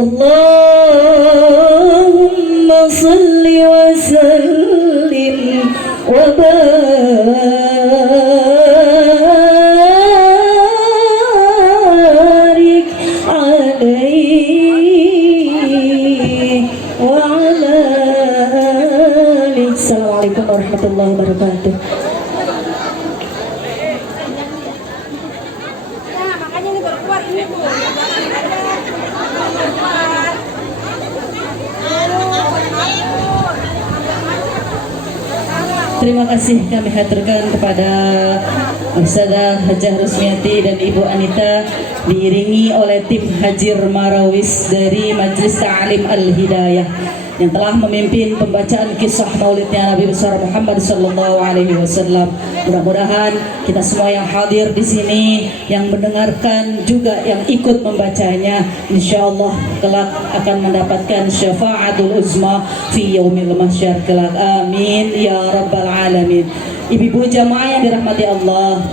Allahumma salli wa sallim wa barik alaihi wa ala alihi. Assalamualaikum warahmatullahi wabarakatuh. Terima kasih kami haturkan kepada Ustazah Hajah Rusmiati dan Ibu Anita, diiringi oleh tim Hajir Marawis dari Majelis Ta'lim Al-Hidayah yang telah memimpin pembacaan kisah maulidnya Nabi besar Muhammad sallallahu alaihi wasallam. Mudah-mudahan kita semua yang hadir di sini, yang mendengarkan juga yang ikut membacanya, insyaallah kelak akan mendapatkan syafaatul uzma fi yaumil mahsyar kelak. Amin ya rabbal alamin. Ibu-ibu jamaah yang dirahmati Allah,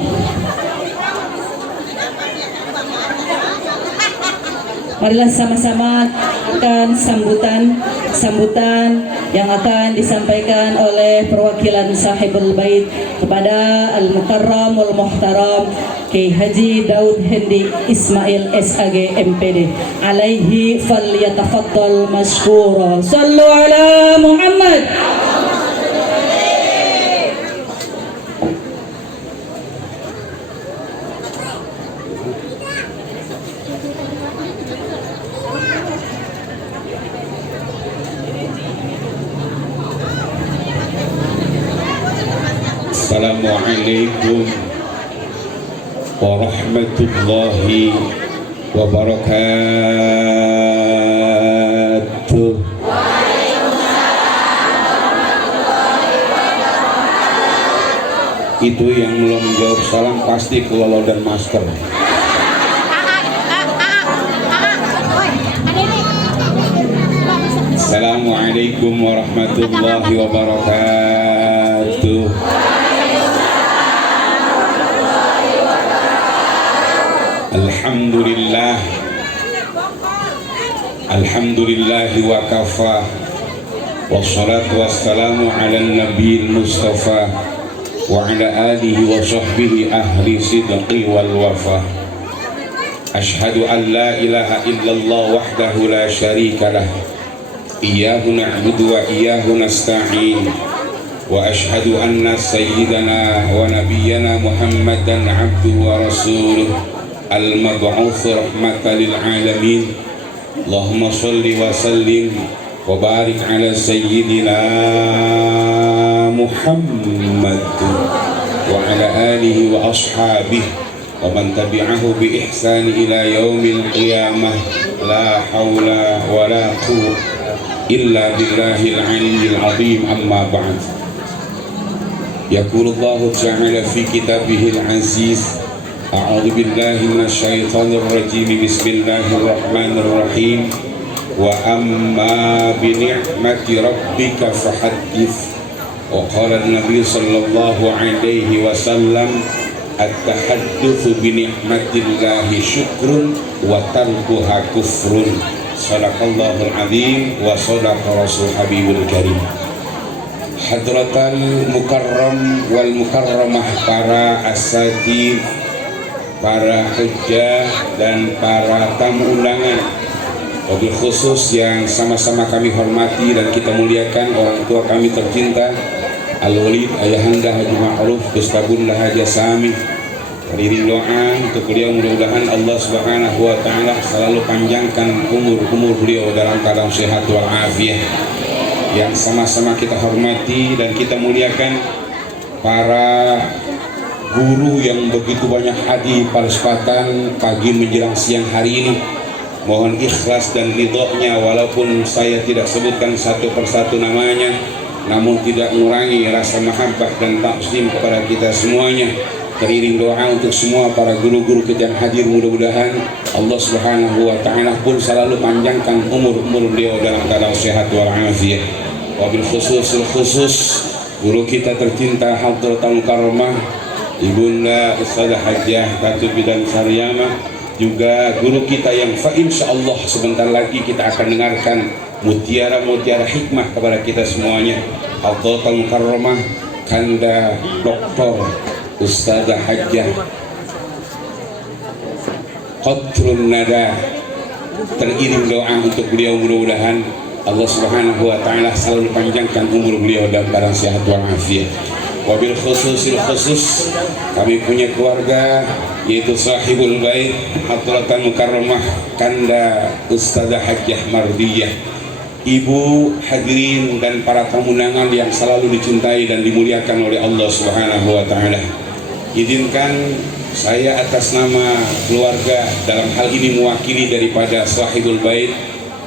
marilah sama-sama akan sambutan yang akan disampaikan oleh perwakilan sahibul bait kepada Al-Mukarram wal Muhtaram Kiai Haji Daud Hendi Ismail SAG MPD. Alaihi falyatafaddal mashkura. Sallu ala Muhammad. Assalamualaikum warahmatullahi wabarakatuh. Itu yang belum menjawab salam pasti kelolo dan masker. Assalamualaikum warahmatullahi wabarakatuh. Alhamdulillah wa kafa, wassalatu wassalamu ala nabiyil mustafa wa ala alihi wa sahbihi ahli sidqi wal wafa. Ashhadu an la ilaha illallah wahdahu la syarika lah, iyyahu na'budu wa iyyahu nasta'in, wa ashhadu anna sayyidana wa nabiyyana Muhammadan abduhu wa rasuluh al-mab'uts rahmatan lil alamin. Allahumma shalli wa sallim wa barik ala sayyidina Muhammad wa ala alihi wa ashabihi wa man tabi'ahu bi ihsan ila yaumil qiyamah. La hawla wa la quwwata illa billahil aliyyil azim. Amma ba'd. Yaqulullahu ta'ala fi kitabihil aziz, a'udzu billahi minasyaitonir rajim, bismillahir rahim. Wa amma bi ni'mati rabbika fahaddits. Wa qala an-nabiy sallallahu alaihi wasallam, at-tahaddatsu bi ni'matillahi syukrun wa tarkuha kufrun. Shadaqallahul azim wa shadaqa rasul habibul karim. Hadratal mukarram wal mukarramah, para asatidz, para hujjah dan para tamu undangan, wabil khusus yang sama-sama kami hormati dan kita muliakan orang tua kami tercinta Al-Walid Ayahanda Haji Ma'ruf Gustabun Lahaja Sami, Hadirin doa untuk beliau, mudah-mudahan Allah Subhanahu wa taala selalu panjangkan umur beliau dalam keadaan sehat walafiat. Yang sama-sama kita hormati dan kita muliakan para guru yang begitu banyak hadir pada kesempatan pagi menjelang siang hari ini. Mohon ikhlas dan ridhonya, walaupun saya tidak sebutkan satu persatu namanya, namun tidak mengurangi rasa mahabbah dan takzim kepada kita semuanya. Teriring doa untuk semua para guru-guru kita yang hadir, mudah-mudahan Allah Subhanahu wa taala pun selalu panjangkan umur beliau dalam keadaan sehat walafiat. Wabil khusus guru kita tercinta Hadratul Karamah Ibunda Ustazah Hajjah Khatib Bidan Sariyama, juga guru kita yang insyaallah sebentar lagi kita akan dengarkan mutiara-mutiara hikmah kepada kita semuanya. Hadratul Karamah Kanda Dr. Ustazah Hajjah Qatrun Nada. Teriring doa untuk beliau, mudah-mudahan Allah Subhanahu wa taala selalu panjangkan umur beliau dalam keadaan sehat walafiat. Wabil khusus kami punya keluarga yaitu sahibul bait Hadratul Mukarramah Kanda Ustazah Hajjah Mardiyah, ibu, hadirin dan para tamu undangan yang selalu dicintai dan dimuliakan oleh Allah Subhanahu wa taala. Izinkan saya atas nama keluarga dalam hal ini mewakili daripada sahibul bait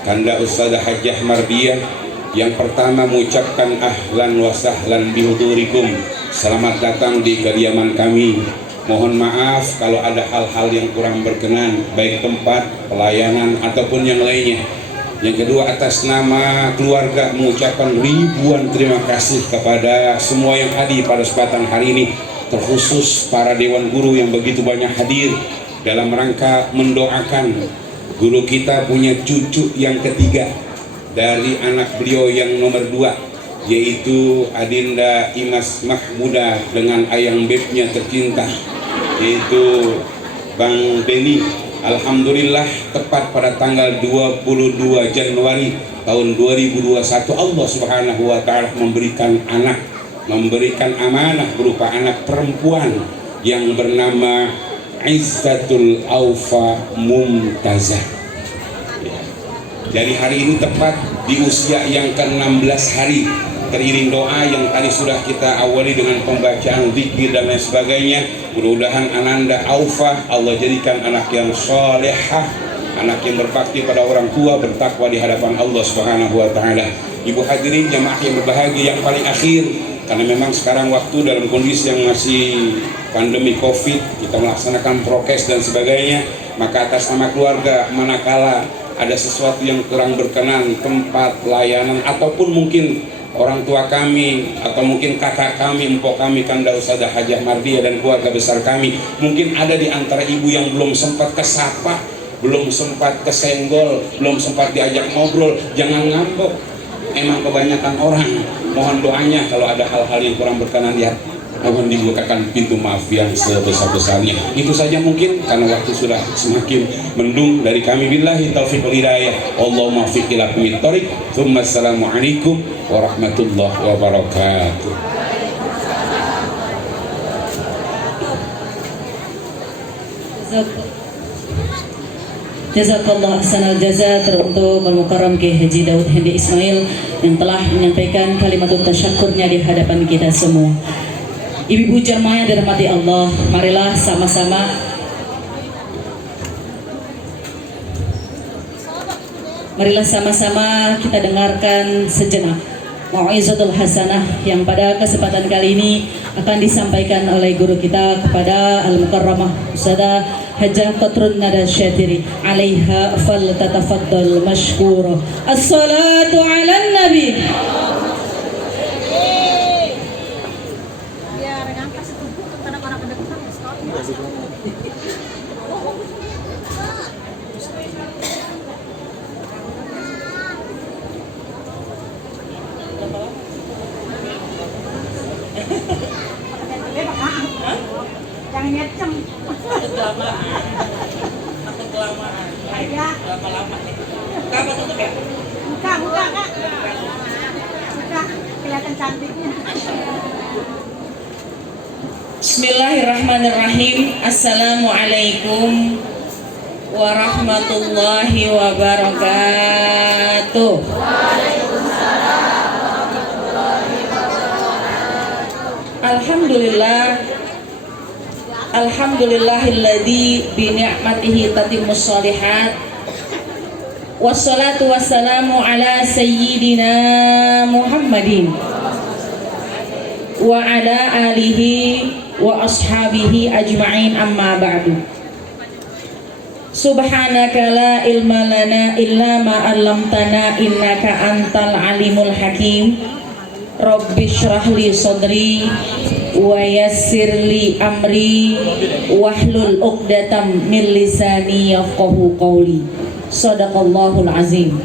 Kanda Ustazah Hajjah Mardiyah, yang pertama mengucapkan ahlan wa sahlan bihudurikum, selamat datang di kediaman kami. Mohon maaf kalau ada hal-hal yang kurang berkenan, baik tempat, pelayanan ataupun yang lainnya. Yang kedua, atas nama keluarga mengucapkan ribuan terima kasih kepada semua yang hadir pada kesempatan hari ini, terkhusus para dewan guru yang begitu banyak hadir dalam rangka mendoakan guru kita punya cucu yang ketiga dari anak beliau yang nomor 2, yaitu Adinda Imas Mahmuda dengan ayang bebnya tercinta yaitu Bang Deni. Alhamdulillah tepat pada tanggal 22 Januari tahun 2021 Allah Subhanahu wa taala memberikan amanah berupa anak perempuan yang bernama Izzatul Aufa Mumtazah. Dari hari ini tepat di usia yang ke-16 hari, teriring doa yang tadi sudah kita awali dengan pembacaan zikir dan lain sebagainya. Mudah-mudahan Ananda Aufa Allah jadikan anak yang salehah, anak yang berbakti pada orang tua, bertakwa di hadapan Allah Subhanahu wa taala. Ibu hadirin jamaah yang berbahagia, yang paling akhir, karena memang sekarang waktu dalam kondisi yang masih pandemi Covid, kita melaksanakan prokes dan sebagainya, maka atas nama keluarga, manakala ada sesuatu yang kurang berkenan, tempat, pelayanan, ataupun mungkin orang tua kami, atau mungkin kakak kami, empok kami, Kanda Ustazah Hajjah Mardiyah dan keluarga besar kami, mungkin ada di antara ibu yang belum sempat kesapa, belum sempat kesenggol, belum sempat diajak ngobrol, jangan ngambek. Emang kebanyakan orang, mohon doanya kalau ada hal-hal yang kurang berkenan di hati, mohon dibukakan pintu maaf yang sebesar-besarnya. Itu saja mungkin karena waktu sudah semakin mendung. Dari kami billahi taufiq wal hidayah. Allahumma fiq ila aqwamit thoriq. Tsumma assalamualaikum warahmatullahi wabarakatuh. Jazakallah ahsanal jaza untuk Al-Mukarram Kiai Haji Daud Hendi Ismail yang telah menyampaikan kalimat tasyakurnya di hadapan kita semua. Ibu-ibu jamaah yang dirahmati Allah, marilah sama-sama kita dengarkan sejenak Mau'izatul Hasanah yang pada kesempatan kali ini akan disampaikan oleh guru kita kepada Al-Mukarramah Ustazah Hajjah Qatrun Nada Syatiri. Alaiha fal tatafaddal mashkura. As-salatu ala nabi. Jangan nyecem. Kelamaan. Ya. Lama-lama nih. Kapan tutup ya? Buka Kak. Buka, kelihatan cantiknya. Bismillahirrahmanirrahim. Assalamualaikum warahmatullahi wabarakatuh. Alhamdulillah. Alhamdulillahilladzi bi ni'matihi tatimmus shalihat. Wassalatu wassalamu ala sayyidina Muhammadin wa ala alihi wa ashabihi ajma'in, amma ba'du. Subhanaka la ilma lana illa ma 'allamtana innaka antal alimul hakim. Rabbi shrah li sadri wa yassir li amri wahlul 'uqdatam min lisani yafqahu qawli. Shadaqallahul azim.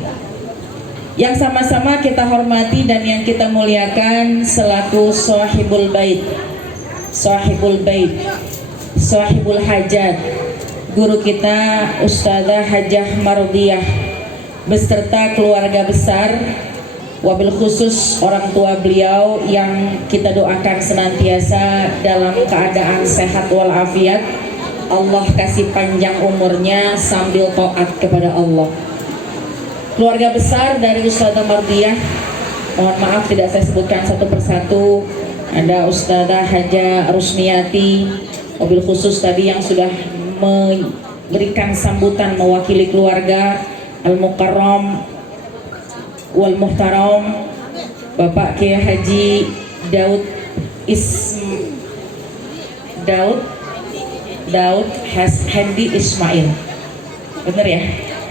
Yang sama-sama kita hormati dan yang kita muliakan selaku sahibul bait, sahibul hajat, guru kita Ustazah Hajah Mardiyah beserta keluarga besar, wabil khusus orang tua beliau yang kita doakan senantiasa dalam keadaan sehat walafiat. Allah kasih panjang umurnya sambil taat kepada Allah. Keluarga besar dari Ustazah Mardiyah, mohon maaf tidak saya sebutkan satu persatu. Ada Ustazah Hajah Rusmiati, mobil khusus tadi yang sudah memberikan sambutan mewakili keluarga, Al-Mukarram wal Muhtaram, Bapak Kiai Haji Daud Handi Ismail. Bener ya?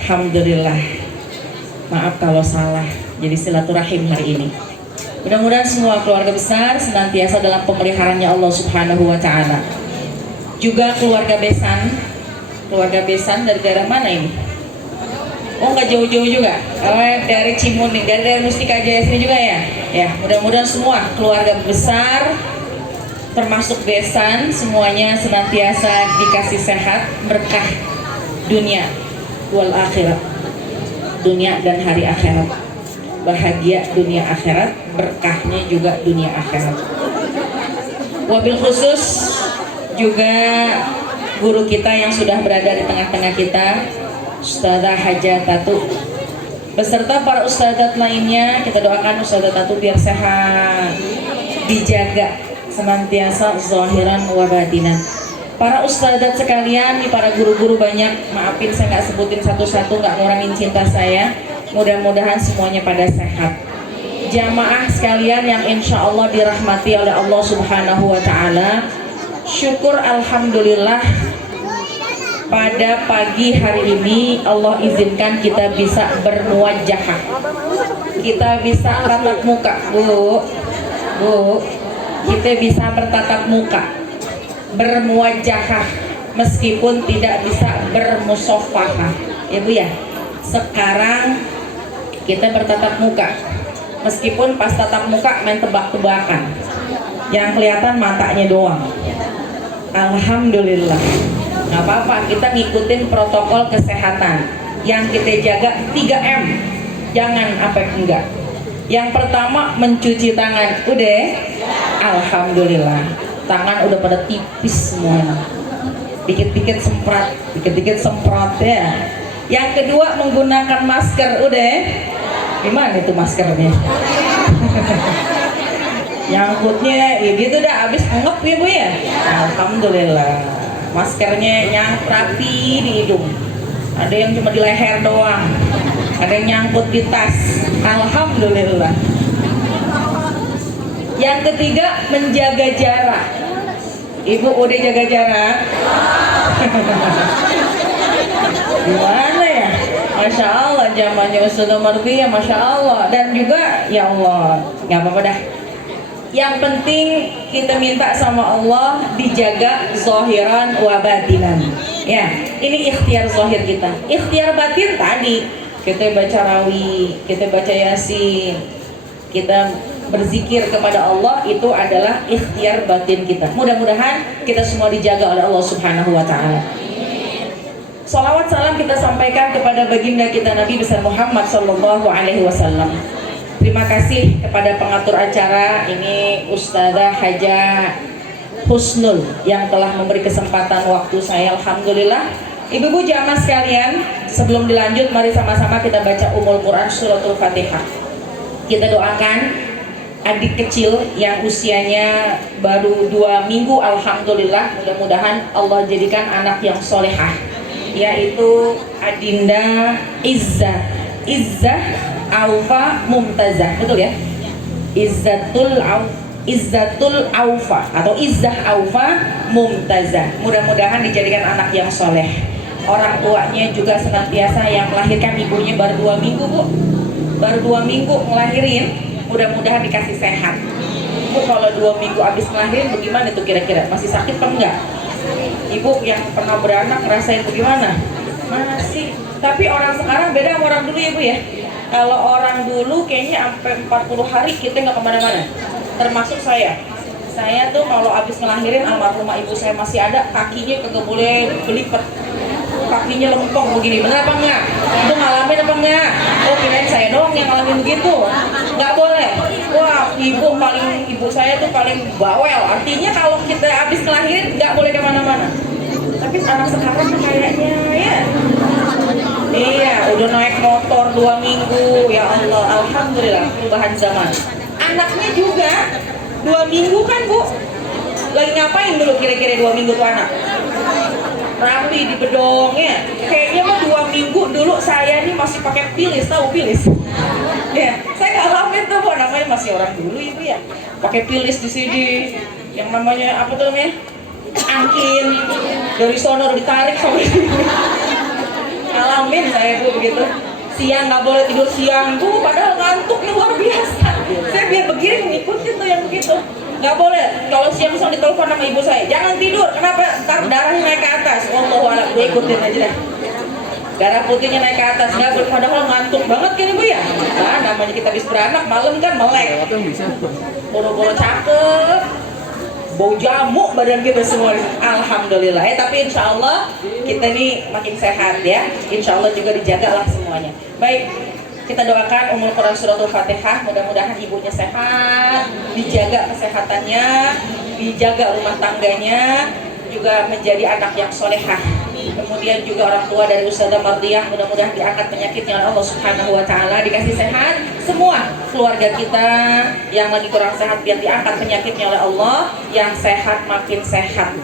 Alhamdulillah. Maaf kalau salah. Jadi silaturahim hari ini. Mudah-mudahan semua keluarga besar senantiasa dalam pemeliharaannya Allah Subhanahu wa taala. Juga keluarga besan dari daerah mana ini? Oh, nggak jauh-jauh juga. Oh, dari Cimuning, dari Mustika Jaya sini juga ya. Ya, mudah-mudahan semua keluarga besar termasuk besan semuanya senantiasa dikasih sehat, berkah dunia wal akhirat. Dunia dan hari akhirat, bahagia dunia akhirat, berkahnya juga dunia akhirat. Wabil khusus juga guru kita yang sudah berada di tengah-tengah kita, Ustazah Hajah Tatu beserta para ustadzat lainnya. Kita doakan Ustazah Tatu biar sehat, dijaga senantiasa zahiran wa batinan. Para ustadzat sekalian, para guru-guru banyak, maafin saya nggak sebutin satu-satu, nggak ngurangin cinta saya. Mudah-mudahan semuanya pada sehat. Jamaah sekalian yang insya Allah dirahmati oleh Allah Subhanahu wa taala, syukur alhamdulillah pada pagi hari ini Allah izinkan kita bisa bermuwajahah, kita bisa tatap muka, bu, kita bisa bertatap muka, bermuwajahah, meskipun tidak bisa bermusafahah, ya bu ya. Sekarang kita bertatap muka, meskipun pas tatap muka main tebak-tebakan, yang kelihatan matanya doang. Alhamdulillah, nggak apa-apa, kita ngikutin protokol kesehatan. Yang kita jaga 3M, jangan apa enggak. Yang pertama mencuci tangan, udah? Alhamdulillah, tangan udah pada tipis semuanya, dikit-dikit semprot ya. Yang kedua menggunakan masker, udah? Gimana itu maskernya? Nyangkutnya ya gitu dah, habis ngep ya bu ya. Alhamdulillah, maskernya yang rapi di hidung, ada yang cuma di leher doang, ada yang nyangkut di tas. Alhamdulillah. Yang ketiga menjaga jarak. Ibu udah jaga jarak? Gimana ya? Masya Allah, zamannya Ustazah Mardiyah, Masya Allah. Dan juga ya Allah, nggak apa-apa dah. Yang penting kita minta sama Allah dijaga zahiran wa batinan. Ya, ini ikhtiar zahir kita. Ikhtiar batin tadi kita baca rawi, kita baca yasin, kita berzikir kepada Allah, itu adalah ikhtiar batin kita. Mudah-mudahan kita semua dijaga oleh Allah Subhanahu wa taala. Salawat salam kita sampaikan kepada baginda kita Nabi besar Muhammad sallallahu alaihi wasallam. Terima kasih kepada pengatur acara ini, Ustazah Hajah Husnul yang telah memberi kesempatan waktu saya. Alhamdulillah. Ibu-ibu jamaah sekalian, sebelum dilanjut mari sama-sama kita baca Ummul Quran Suratul Fatihah. Kita doakan adik kecil yang usianya baru 2 minggu, alhamdulillah, mudah-mudahan Allah jadikan anak yang solehah, yaitu Adinda Izzah Aufa Mumtazah, betul ya? Izzatul Aufa atau Izzah Aufa Mumtazah. Mudah-mudahan dijadikan anak yang soleh. Orang tuanya juga senantiasa, yang melahirkan ibunya baru 2 minggu bu, baru 2 minggu ngelahirin, mudah-mudahan dikasih sehat. Bu kalau 2 minggu habis ngelahirin bagaimana tuh kira-kira? Masih sakit apa enggak? Ibu yang pernah beranak ngerasain bagaimana? Masih. Tapi orang sekarang beda sama orang dulu ya bu ya. Kalau orang dulu kayaknya sampai 40 hari kita nggak kemana-mana. Termasuk saya tuh kalau habis ngelahirin, almarhumah ibu saya masih ada, kakinya kagak boleh belipet, kakinya lempeng begini. Bener apa enggak? Ibu ngalamin apa enggak? Oh kirain saya doang yang ngalamin begitu. Nggak boleh. Wah ibu saya tuh paling bawel. Artinya kalau kita habis ngelahirin nggak boleh kemana-mana. Tapi anak sekarang tuh kayaknya ya, iya udah naik motor 2 minggu. Ya Allah, alhamdulillah perubahan zaman. Anaknya juga 2 minggu kan bu, lagi ngapain dulu kira-kira 2 minggu tuh anak? Rapi di bedongnya. Kayaknya mah 2 minggu dulu saya nih masih pakai pilis, tahu pilis? Ya, saya ngalamin tuh bu, namanya masih orang dulu ibu ya. Pakai pilis di sini, yang namanya apa tuh namanya? Angkin. Dari sono ditarik sampai sini. Ngalamin saya bu begitu. Siang nggak boleh tidur siang bu, padahal ngantuknya luar biasa. Saya biar begini ngikutin tuh yang begitu. Nggak boleh. Kalau siang ditelepon sama ibu saya, jangan tidur. Kenapa? Ntar darahnya naik ke atas. Wallahualam, gue ikutin aja dah. Darah putihnya naik ke atas. Nggak boleh, padahal ngantuk banget kan ibu ya. Nah, namanya kita habis beranak malam kan melek. Boro-boro cakep, bau jamu badan kita semua. Alhamdulillah. Tapi insya Allah kita nih makin sehat ya. Insya Allah juga dijagalah semuanya. Baik, kita doakan Ummul Quran Suratul Fatihah, mudah-mudahan ibunya sehat, dijaga kesehatannya, dijaga rumah tangganya, juga menjadi anak yang solehah. Kemudian juga orang tua dari Ustazah Mardiah, mudah-mudahan diangkat penyakitnya oleh Allah Subhanahu wa Ta'ala, dikasih sehat. Semua keluarga kita yang lagi kurang sehat biar diangkat penyakitnya oleh Allah, yang sehat makin sehat.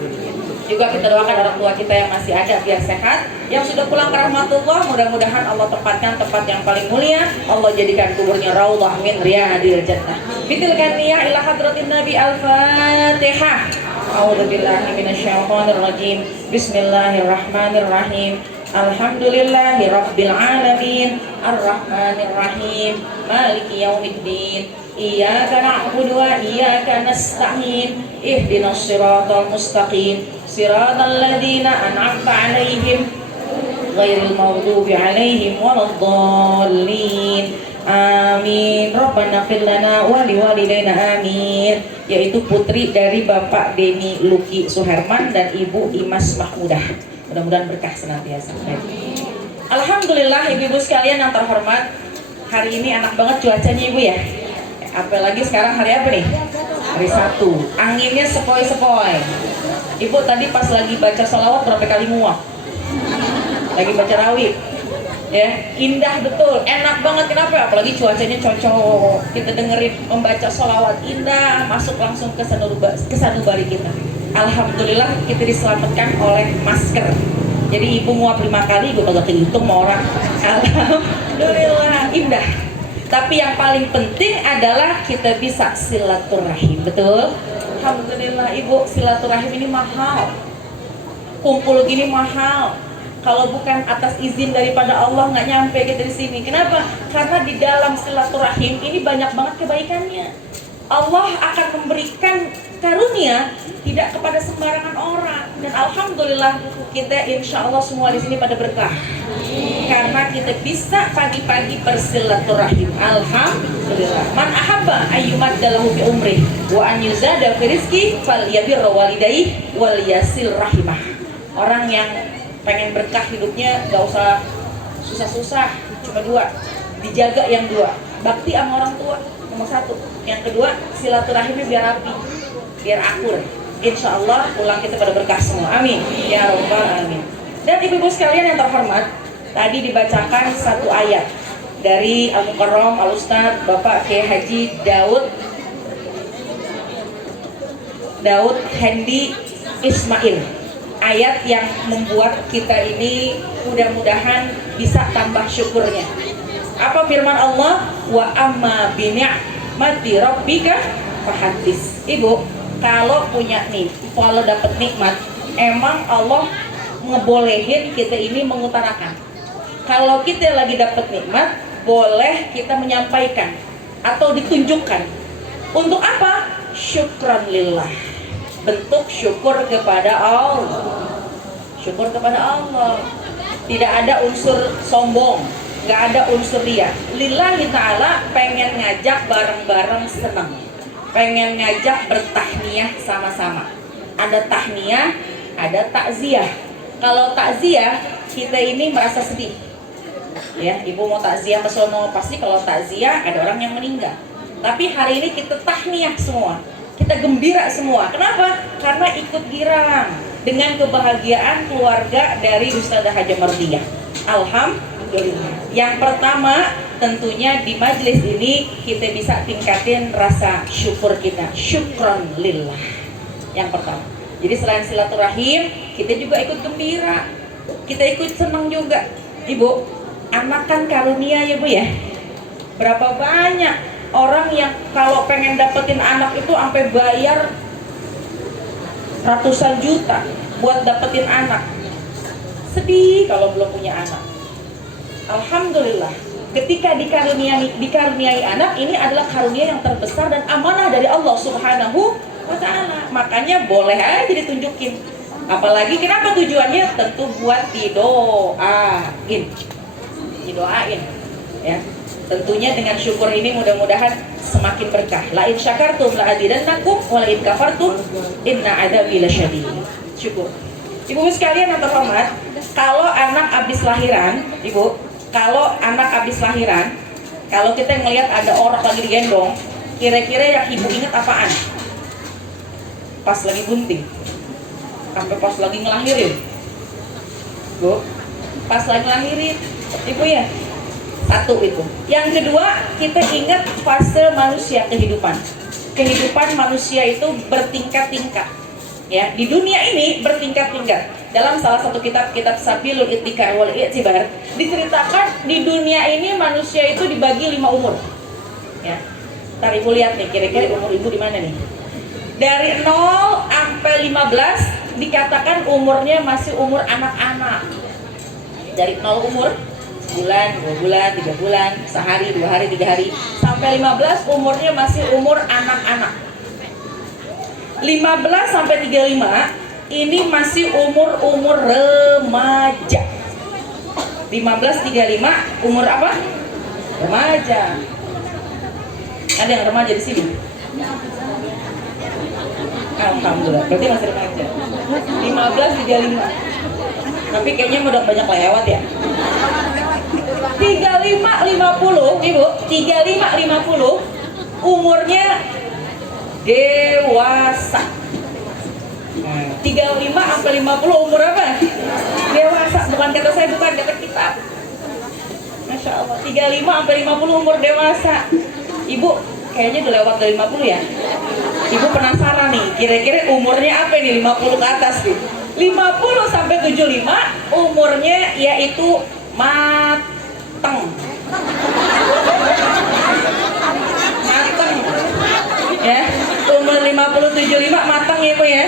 Juga kita doakan orang tua kita yang masih ada biar sehat, yang sudah pulang ke rahmatullah, mudah-mudahan Allah tempatkan tempat yang paling mulia, Allah jadikan kuburnya raudhah min riyadil jannah. Bitilkan niyah ila hadratin Nabi. Al-Fatihah. A'udzubillahi minasyaitonir rajim. Bismillahirrahmanirrahim. Alhamdulillahi rabbil alamin, arrahmanir rahim, maliki yaumiddin. Iyyaka na'budu wa iyyaka nasta'in. Ihdinas siratal mustaqim, siratal ladzina an'amta 'alaihim ghairil maghdubi 'alaihim waladdallin. Amin. Rabbana fir lana wa liwalidayna amin. Yaitu putri dari Bapak Denny Luki Suherman dan Ibu Imas Mahmudah. Mudah-mudahan berkah senantiasa. Alhamdulillah ibu-ibu sekalian yang terhormat, hari ini enak banget cuacanya ibu ya. Apalagi sekarang hari apa nih? Hari Sabtu. Anginnya sepoi-sepoi. Ibu tadi pas lagi baca sholawat berapa kali muak? Lagi baca rawih. Ya, indah betul, enak banget. Kenapa? Apalagi cuacanya cocok. Kita dengerin membaca sholawat indah, masuk langsung ke sanubari kita. Alhamdulillah kita diselamatkan oleh masker. Jadi ibu muap 5 kali, ibu kagak kehitung sama orang. Alhamdulillah indah. Tapi yang paling penting adalah kita bisa silaturahim, betul? Alhamdulillah ibu, silaturahim ini mahal. Kumpul gini mahal. Kalau bukan atas izin daripada Allah nggak nyampe kita di sini. Kenapa? Karena di dalam silaturahim ini banyak banget kebaikannya. Allah akan memberikan karunia tidak kepada sembarangan orang. Dan alhamdulillah kita insya Allah semua di sini pada berkah. Karena kita bisa pagi-pagi bersilaturahim. Alhamdulillah. Man ahabba ayyumaddalahu fi umrih wa an yuzada fi rizki falyabirra walidayhi wal yasil rahimah. Orang yang pengen berkah hidupnya gak usah susah-susah, cuma 2, dijaga yang 2, bakti sama orang tua nomor 1, yang kedua silaturahimnya biar rapi, biar akur. insya Allah pulang kita pada berkah semua, amin ya rabbal alamin. Dan ibu-ibu sekalian yang terhormat, tadi dibacakan satu ayat dari Al-Mukarram Al-Ustadz Bapak Kiai Haji Daud Hendi Ismail, ayat yang membuat kita ini mudah-mudahan bisa tambah syukurnya. Apa firman Allah? Wa amma bi ni'mati rabbika fahaddits. Ibu, kalau punya nih, kalau dapat nikmat, emang Allah ngebolehin kita ini mengutarakan. Kalau kita lagi dapat nikmat, boleh kita menyampaikan atau ditunjukkan. Untuk apa? Syukran lillah. Bentuk syukur kepada Allah. Syukur kepada Allah. Tidak ada unsur sombong, nggak ada unsur ria. Lillahi ta'ala pengen ngajak bareng-bareng senang, pengen ngajak bertahniah sama-sama. Ada tahniah, ada takziah. Kalau takziah, kita ini merasa sedih. Ya, ibu mau takziah ke sono, pasti kalau takziah ada orang yang meninggal. Tapi hari ini kita tahniah semua, kita gembira semua. Kenapa? Karena ikut girang dengan kebahagiaan keluarga dari Ustazah Haja Mardiah. Alhamdulillah. Yang pertama, tentunya di majelis ini kita bisa tingkatin rasa syukur kita. Syukron lillah. Yang pertama. Jadi selain silaturahim, kita juga ikut gembira. Kita ikut senang juga. Ibu, anak kan karunia ya Bu ya. Berapa banyak orang yang kalau pengen dapetin anak itu sampai bayar ratusan juta buat dapetin anak. Sedih kalau belum punya anak. Alhamdulillah, ketika dikaruniai anak, ini adalah karunia yang terbesar dan amanah dari Allah Subhanahu wa ta'ala. Makanya boleh aja ditunjukin. Apalagi kenapa tujuannya? Tentu buat didoain. Didoain ya. Tentunya dengan syukur ini mudah-mudahan semakin berkah. La in syakartum la azidannakum wa la in kafartum inna adzabi lasyadid. Syukur. Ibu sekalian yang terhormat, kalau anak habis lahiran, Ibu, kalau anak habis lahiran, kalau kita ngelihat ada orang lagi digendong, kira-kira yang ibu ingat apaan? Pas lagi bunting, sampai pas lagi ngelahirin, Bu, pas lagi ngelahirin, Ibu ya. Satu itu. Yang kedua, kita ingat fase manusia kehidupan. Kehidupan manusia itu bertingkat-tingkat. Ya, di dunia ini bertingkat-tingkat. Dalam salah satu kitab Sabilul Ittikar wal I'tibar diceritakan di dunia ini manusia itu dibagi 5 umur. Ya. Ntar Ibu lihat nih kira-kira umur Ibu di mana nih? Dari 0 sampai 15 dikatakan umurnya masih umur anak-anak. Dari 0 umur bulan, 2 bulan, 3 bulan, sehari, 2 hari, 3 hari, sampai 15 umurnya masih umur anak-anak. 15 sampai 35 ini masih umur remaja. 15-35 umur apa? Remaja. Ada yang remaja di sini? Alhamdulillah, berarti masih remaja. 15-35. Tapi kayaknya udah banyak lewat ya. 35-50, Ibu, 35-50 umurnya dewasa. 35 sampai 50 umur apa? Dewasa, bukan kata saya, bukan kata kitab. Masya Allah, 35 sampai 50 umur dewasa. Ibu, kayaknya udah lewat dari 50 ya. Ibu penasaran nih, kira-kira umurnya apa nih 50 ke atas nih? 50 sampai 75 umurnya yaitu mateng. Mateng. Ya, umur 50-75 mateng ya Bu ya.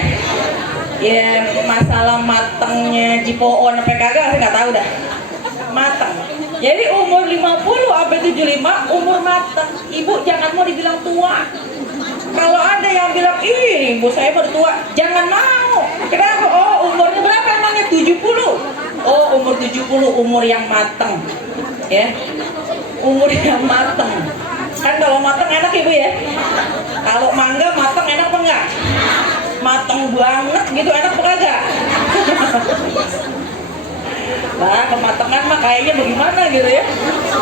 Ya, masalah matengnya jipoon apa kagak saya nggak tahu dah. Mateng. Jadi umur 50 sampai 75 umur mateng. Ibu jangan mau dibilang tua. Kalau ada yang bilang, ih ibu saya baru tua, jangan mau. Kenapa? Oh umurnya berapa emangnya? 70. Oh umur 70 umur yang mateng. Ya, umur yang mateng. Kan kalau mateng enak Ibu ya. Kalau mangga mateng enak apa enggak? Mateng banget gitu enak apa kagak? Nah, kematangan mah kayaknya bagaimana gitu ya.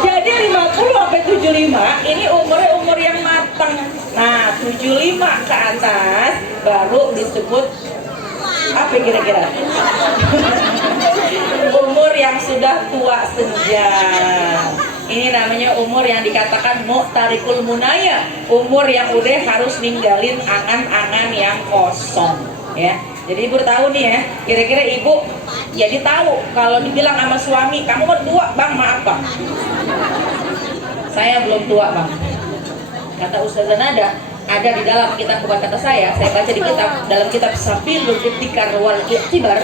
Jadi 50 sampai 75 ini umur yang mateng. Nah, 75 75 ke atas baru disebut apa kira-kira? Umur yang sudah tua senja. Ini namanya umur yang dikatakan mu'tarikul munaya, umur yang udah harus ninggalin angan-angan yang kosong, ya. Jadi ibu tahu nih ya, kira-kira ibu jadi tahu kalau dibilang sama suami, kamu kan tua bang, maaf bang, saya belum tua bang. Kata Ustazah Nada, ada di dalam kitab, bukan kata saya baca di kitab, dalam kitab Sabilul Ibtikar wal I'tibar.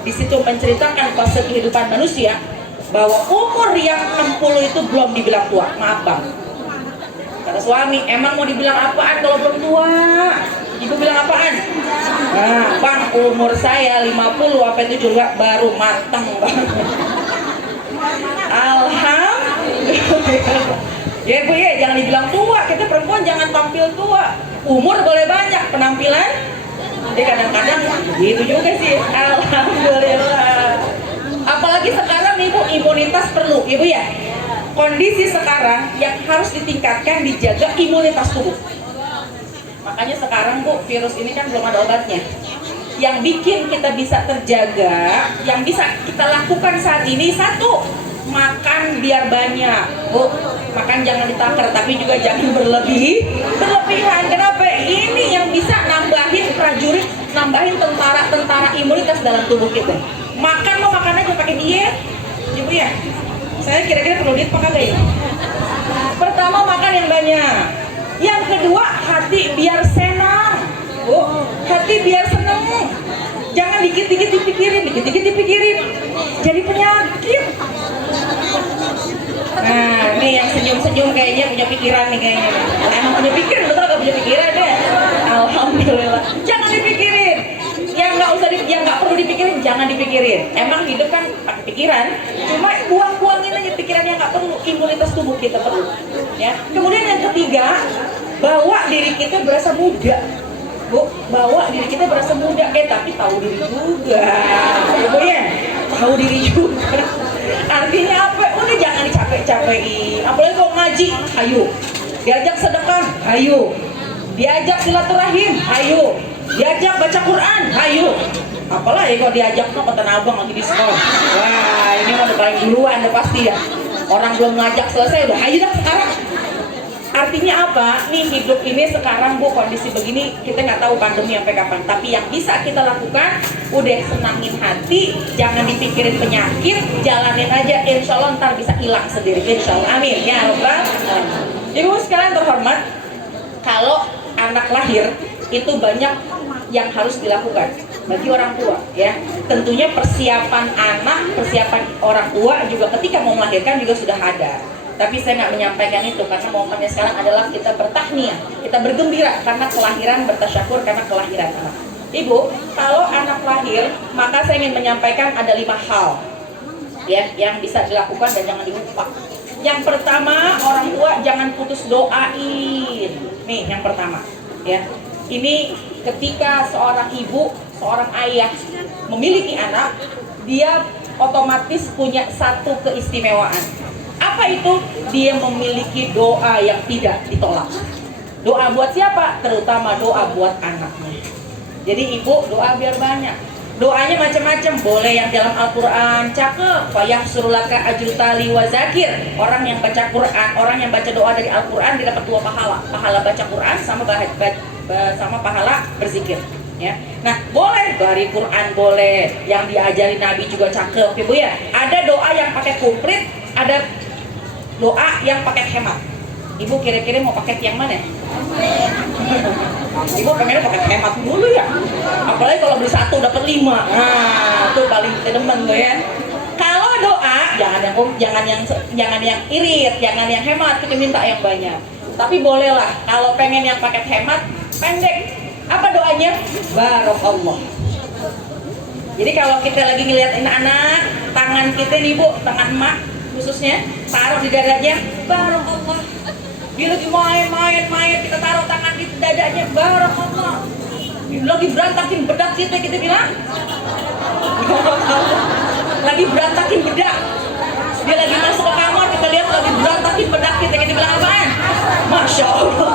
Di situ menceritakan fase kehidupan manusia bahwa umur yang 60 itu belum dibilang tua, maaf bang. Kata suami, emang mau dibilang apaan kalau belum tua? Ibu bilang apaan? Nah, bang, umur saya 50 apa itu juga baru matang bang. Alhamdulillah. Ya ibu ya, jangan dibilang tua, kita perempuan jangan tampil tua. Umur boleh banyak, penampilan jadi kadang-kadang gitu juga sih. Alhamdulillah. Apalagi sekarang ibu, imunitas perlu ibu ya. Kondisi sekarang yang harus ditingkatkan, dijaga imunitas tubuh. Makanya sekarang bu, virus ini kan belum ada obatnya. Yang bikin kita bisa terjaga, yang bisa kita lakukan saat ini, satu, makan biar banyak bu. Makan jangan ditakar, tapi juga jangan berlebihan. Kenapa? Ini yang bisa nambahin prajurit, nambahin tentara imunitas dalam tubuh kita. Makan mau makan aja pakai diet ibu ya. Saya kira-kira perlu diet apa kagak ya? Pertama, makan yang banyak. Yang kedua, hati biar senang bu, hati biar senang. Jangan dikit-dikit dipikirin, jadi penyakit. Nah, nih yang senyum-senyum kayaknya punya pikiran nih kayaknya. Emang punya pikiran, betul gak punya pikiran ya? Alhamdulillah. Jangan dipikirin. Yang nggak perlu dipikirin, jangan dipikirin. Emang hidup kan pakai pikiran, cuma buang-buangin aja pikiran yang nggak perlu. Imunitas tubuh kita perlu. Ya. Kemudian yang ketiga, bawa diri kita berasa muda. Bu, bawa diri kita berasa muda, tapi tahu diri juga. Bu ya, tahu diri juga. Artinya apa? Udah jangan dicapek-capekin. Apalagi kalau ngaji, hayu. Diajak sedekah, hayu. Diajak silaturahim, hayu. Diajak baca Quran, hayu. Apalagi kalau diajak ke Tanah Abang lagi di sekolah. Wah, ini mah udah paling duluan udah pasti ya. Orang belum ngajak selesai udah hayu dah sekarang. Artinya apa? Nih hidup ini sekarang bu, kondisi begini kita nggak tahu pandemi sampai kapan. Tapi yang bisa kita lakukan, udah senangin hati, jangan dipikirin penyakit, jalanin aja. Insya Allah ntar bisa hilang sendiri. Insya Allah, amin ya Rabbal alamin. Ibu sekalian terhormat, kalau anak lahir itu banyak yang harus dilakukan bagi orang tua ya. Tentunya persiapan anak, persiapan orang tua juga ketika mau melahirkan juga sudah ada. Tapi saya nggak menyampaikan itu karena momennya sekarang adalah kita bertahniah, kita bergembira karena kelahiran, bertasyakur karena kelahiran anak. Ibu, kalau anak lahir, maka saya ingin menyampaikan ada 5 hal ya yang bisa dilakukan dan jangan dilupa. Yang pertama, orang tua jangan putus doain. Nih yang pertama ya. Ini ketika seorang ibu, seorang ayah memiliki anak, dia otomatis punya satu keistimewaan. Apa itu? Dia memiliki doa yang tidak ditolak. Doa buat siapa? Terutama doa buat anaknya. Jadi ibu doa biar banyak. Doanya macam-macam, boleh yang dalam Al-Quran, cakep. Fayahsurulaka ajrutali wa zakir. Orang yang baca Quran, orang yang baca doa dari Al-Quran dia dapat 2 pahala. Pahala baca Quran sama pahala berzikir. Ya. Nah, boleh dari Quran, boleh yang diajari Nabi juga cakep, ibu ya. Ada doa yang pakai komplit, ada doa yang paket hemat. Ibu kira-kira mau paket yang mana? Ibu pengennya paket hemat dulu ya. Apalagi kalau beli 1 dapat 5. Nah, itu paling demen tuh ya. Kalau doa jangan yang irit, jangan yang hemat, kita minta yang banyak. Tapi bolehlah kalau pengen yang paket hemat, pendek. Apa doanya? Barakallah. Jadi kalau kita lagi ngeliatin anak, tangan kita nih bu, tangan emak khususnya, taruh di dadanya, barakallah. Dia lagi main, kita taruh tangan di dadanya, barakallah. Dia lagi berantakin bedak kita bilang, lagi berantakin bedak. Dia lagi masuk ke kamar, kita lihat lagi berantakin bedak kita bilang apaan? Masya Allah.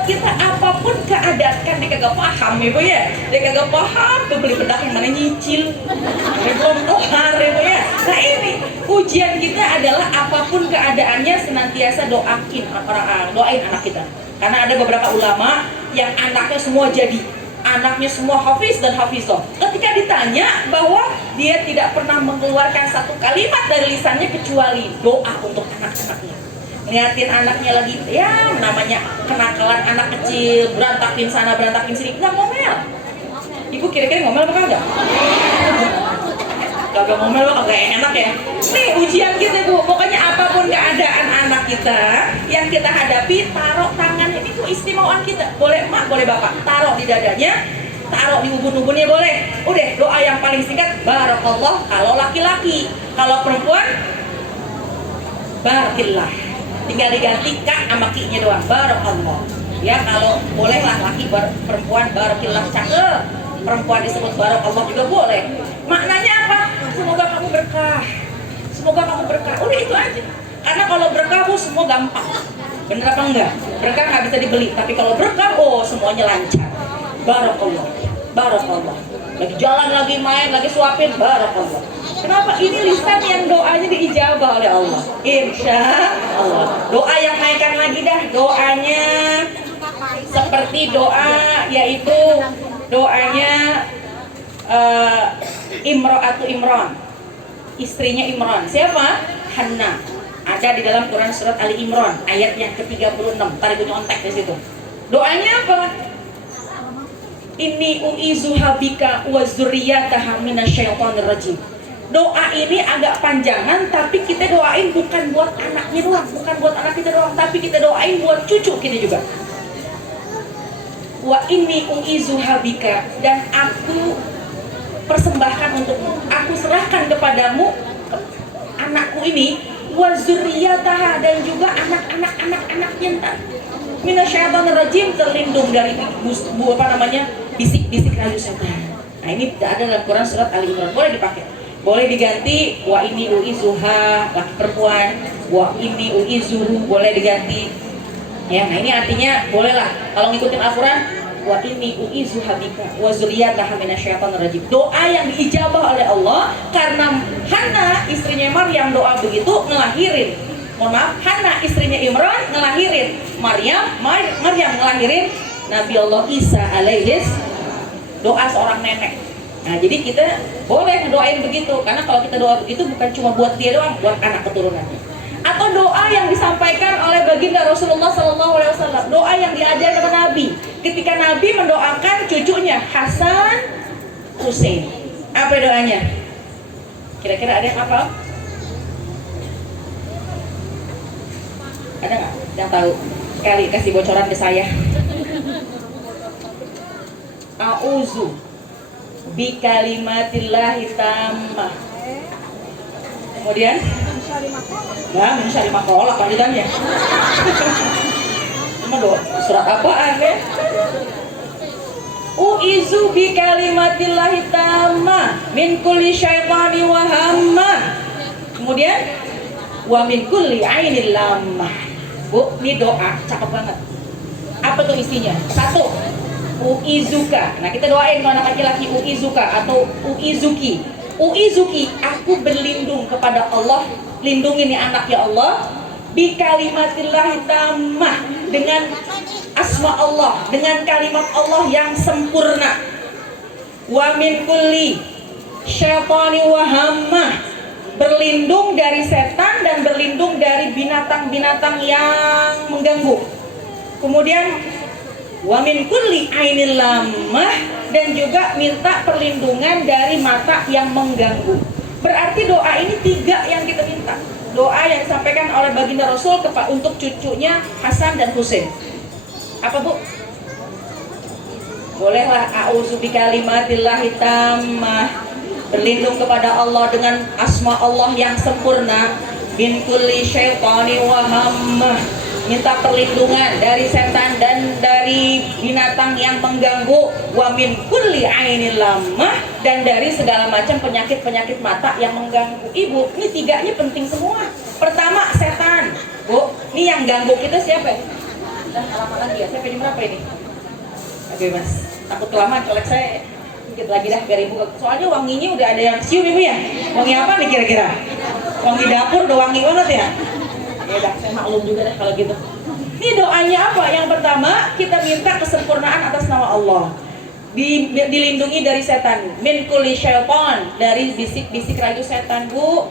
buat kita apapun keadaan. Kan dia kagak paham ya Bu ya, dia kagak paham beli bedak yang mana nyicil, belum kelar ya Bu ya. Nah ini ujian kita adalah apapun keadaannya senantiasa doain anak kita. Karena ada beberapa ulama yang anaknya semua jadi, anaknya semua hafiz dan hafizah. Ketika ditanya bahwa dia tidak pernah mengeluarkan satu kalimat dari lisannya kecuali doa untuk anak-anaknya. Ngeliatin anaknya lagi, ya namanya kenakalan anak kecil, berantakin sana berantakin sini, nggak ngomel. Ibu kira-kira ngomel apa kagak? Kagak ngomel mah kagak enak ya. Nih ujian kita Bu, pokoknya apapun keadaan anak kita yang kita hadapi, taruh tangan, ini tuh istimewaan kita. Boleh emak, boleh bapak, taruh di dadanya, taruh di ubun-ubunnya boleh. Udah, doa yang paling singkat barakallah kalau laki-laki, kalau perempuan barakillah. Tinggal diganti kak sama ki-nya doang, barakallah. Ya kalau boleh lah laki perempuan barakillah, cakep. Perempuan disebut barakallah juga boleh. Maknanya apa? Semoga kamu berkah. Semoga kamu berkah. Udah itu aja. Karena kalau berkah Bu semua gampang. Bener apa enggak? Berkah nggak bisa dibeli. Tapi kalau berkah, oh semuanya lancar. Barakallah. Barakallah. Lagi jalan, lagi main, lagi suapin, barakallah. Kenapa? Ini lisan yang doanya diijabah oleh Allah. Insya Allah. Doa yang naikkan lagi dah. Doanya seperti doa yaitu doanya Imran, istrinya Imran. Siapa? Hanna. Ada di dalam Quran surat Ali Imran ayat yang ke-36. Tarik nyontek di situ. Doanya apa? Inni u'izuha bika wa dzurriyyataha minasyaitonir rajim. Doa ini agak panjangan, tapi kita doain bukan buat anaknya doang, bukan buat anak kita doang, tapi kita doain buat cucu kita juga. Wa inni u'izuha bika, dan aku persembahkan untukmu, aku serahkan kepadamu anakku ini, wa dzurriyyataha, dan juga anak-anaknya entar minasyaitonir rajim, terlindung dari bisik-bisik rayu setan. Nah ini ada dalam Quran surat Ali Imran, boleh dipakai, boleh diganti wa inni u'izuha laki perempuan, wa inni u'izuhu boleh diganti ya. Nah ini artinya bolehlah kalau ngikutin Al-Quran, wa inni u'izuha bika wa dzurriyyataha minasyaitonir rajim. Doa yang diijabah oleh Allah karena Hana istrinya Maryam doa begitu ngelahirin, mohon maaf, Hana istrinya Imran ngelahirin Maryam ngelahirin Nabi Allah Isa alaihis, doa seorang nenek. Nah jadi kita boleh doain begitu, karena kalau kita doa begitu bukan cuma buat dia doang, buat anak keturunannya. Atau doa yang disampaikan oleh baginda Rasulullah SAW, doa yang diajarkan oleh Nabi ketika Nabi mendoakan cucunya Hasan Hussein. Apa doanya? Kira-kira ada yang hafal? Ada nggak yang tahu? Sekali kasih bocoran ke saya. A'udzu bikalimatillahi tammah. Kemudian nah, min syarri ma khalaq lanjutannya. Surat apaan ya? U'izu bikalimatillahi tammah min kulli syaitani wa hammah. Kemudian wa min kulli ainil lammah. Bu, ini doa cakep banget. Apa tuh isinya? Satu, u'izuka. Nah kita doain kalau anak laki-laki u'izuka atau u'izuki. U'izuki, aku berlindung kepada Allah. Lindungi nih anak ya Allah. Bikalimatillahi tammah, dengan asma Allah, dengan kalimat Allah yang sempurna. Wa min kulli syaitani wa hammah, berlindung dari setan dan berlindung dari binatang-binatang yang mengganggu. Kemudian wa min kulli ainil lammah, dan juga minta perlindungan dari mata yang mengganggu. Berarti doa ini tiga yang kita minta. Doa yang disampaikan oleh baginda Rasul untuk cucunya Hasan dan Husain. Apa Bu? Bolehlah a'udzu bikalimatillahi tammah, berlindung kepada Allah dengan asma Allah yang sempurna, min kulli syaitani wa hammah, minta perlindungan dari setan dan dari binatang yang mengganggu, wa min kulli ainil lammah, dan dari segala macam penyakit-penyakit mata yang mengganggu. Ibu, ini tiganya penting semua. Pertama setan, Bu, ini yang ganggu kita siapa? Udah lama lagi ya, saya pengen berapa ini? Oke mas, takut kelamaan colek saya dikit lagi dah biar ibu. Soalnya wanginya udah ada yang cium ibu ya. Wangi apa nih kira-kira? Wangi dapur udah wangi banget ya. Ya udah, saya maklum juga deh kalau gitu. Ini doanya apa? Yang pertama kita minta kesempurnaan atas nama Allah. Dilindungi dari setan. Min kulli syaitan, dari bisik-bisik rayu setan bu.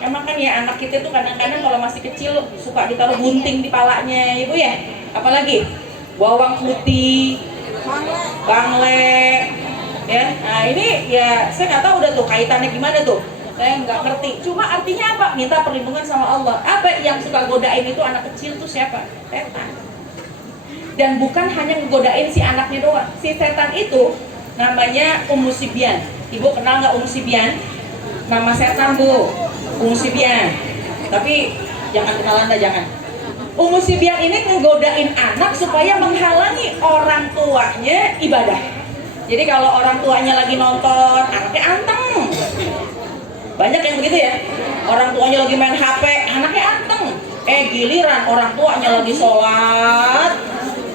Emang kan ya anak kita tuh kadang-kadang kalau masih kecil suka ditaruh gunting di palanya ibu ya. Apalagi bawang putih, bangle, ya. Nah ini ya saya nggak tahu udah tuh kaitannya gimana tuh. Saya nggak ngerti. Cuma artinya apa? Minta perlindungan sama Allah. Apa yang suka godain itu anak kecil tuh siapa? Setan. Dan bukan hanya ngegodain si anaknya doang. Si setan itu namanya Ummu Sibyan. Ibu kenal nggak Ummu Sibyan? Nama setan bu, Ummu Sibyan. Tapi jangan kenalan dah, jangan. Ummu Sibyan ini ngegodain anak supaya menghalangi orang tuanya ibadah. Jadi kalau orang tuanya lagi nonton, anaknya anteng. Banyak yang begitu ya. Orang tuanya lagi main HP, anaknya anteng. Giliran orang tuanya lagi sholat,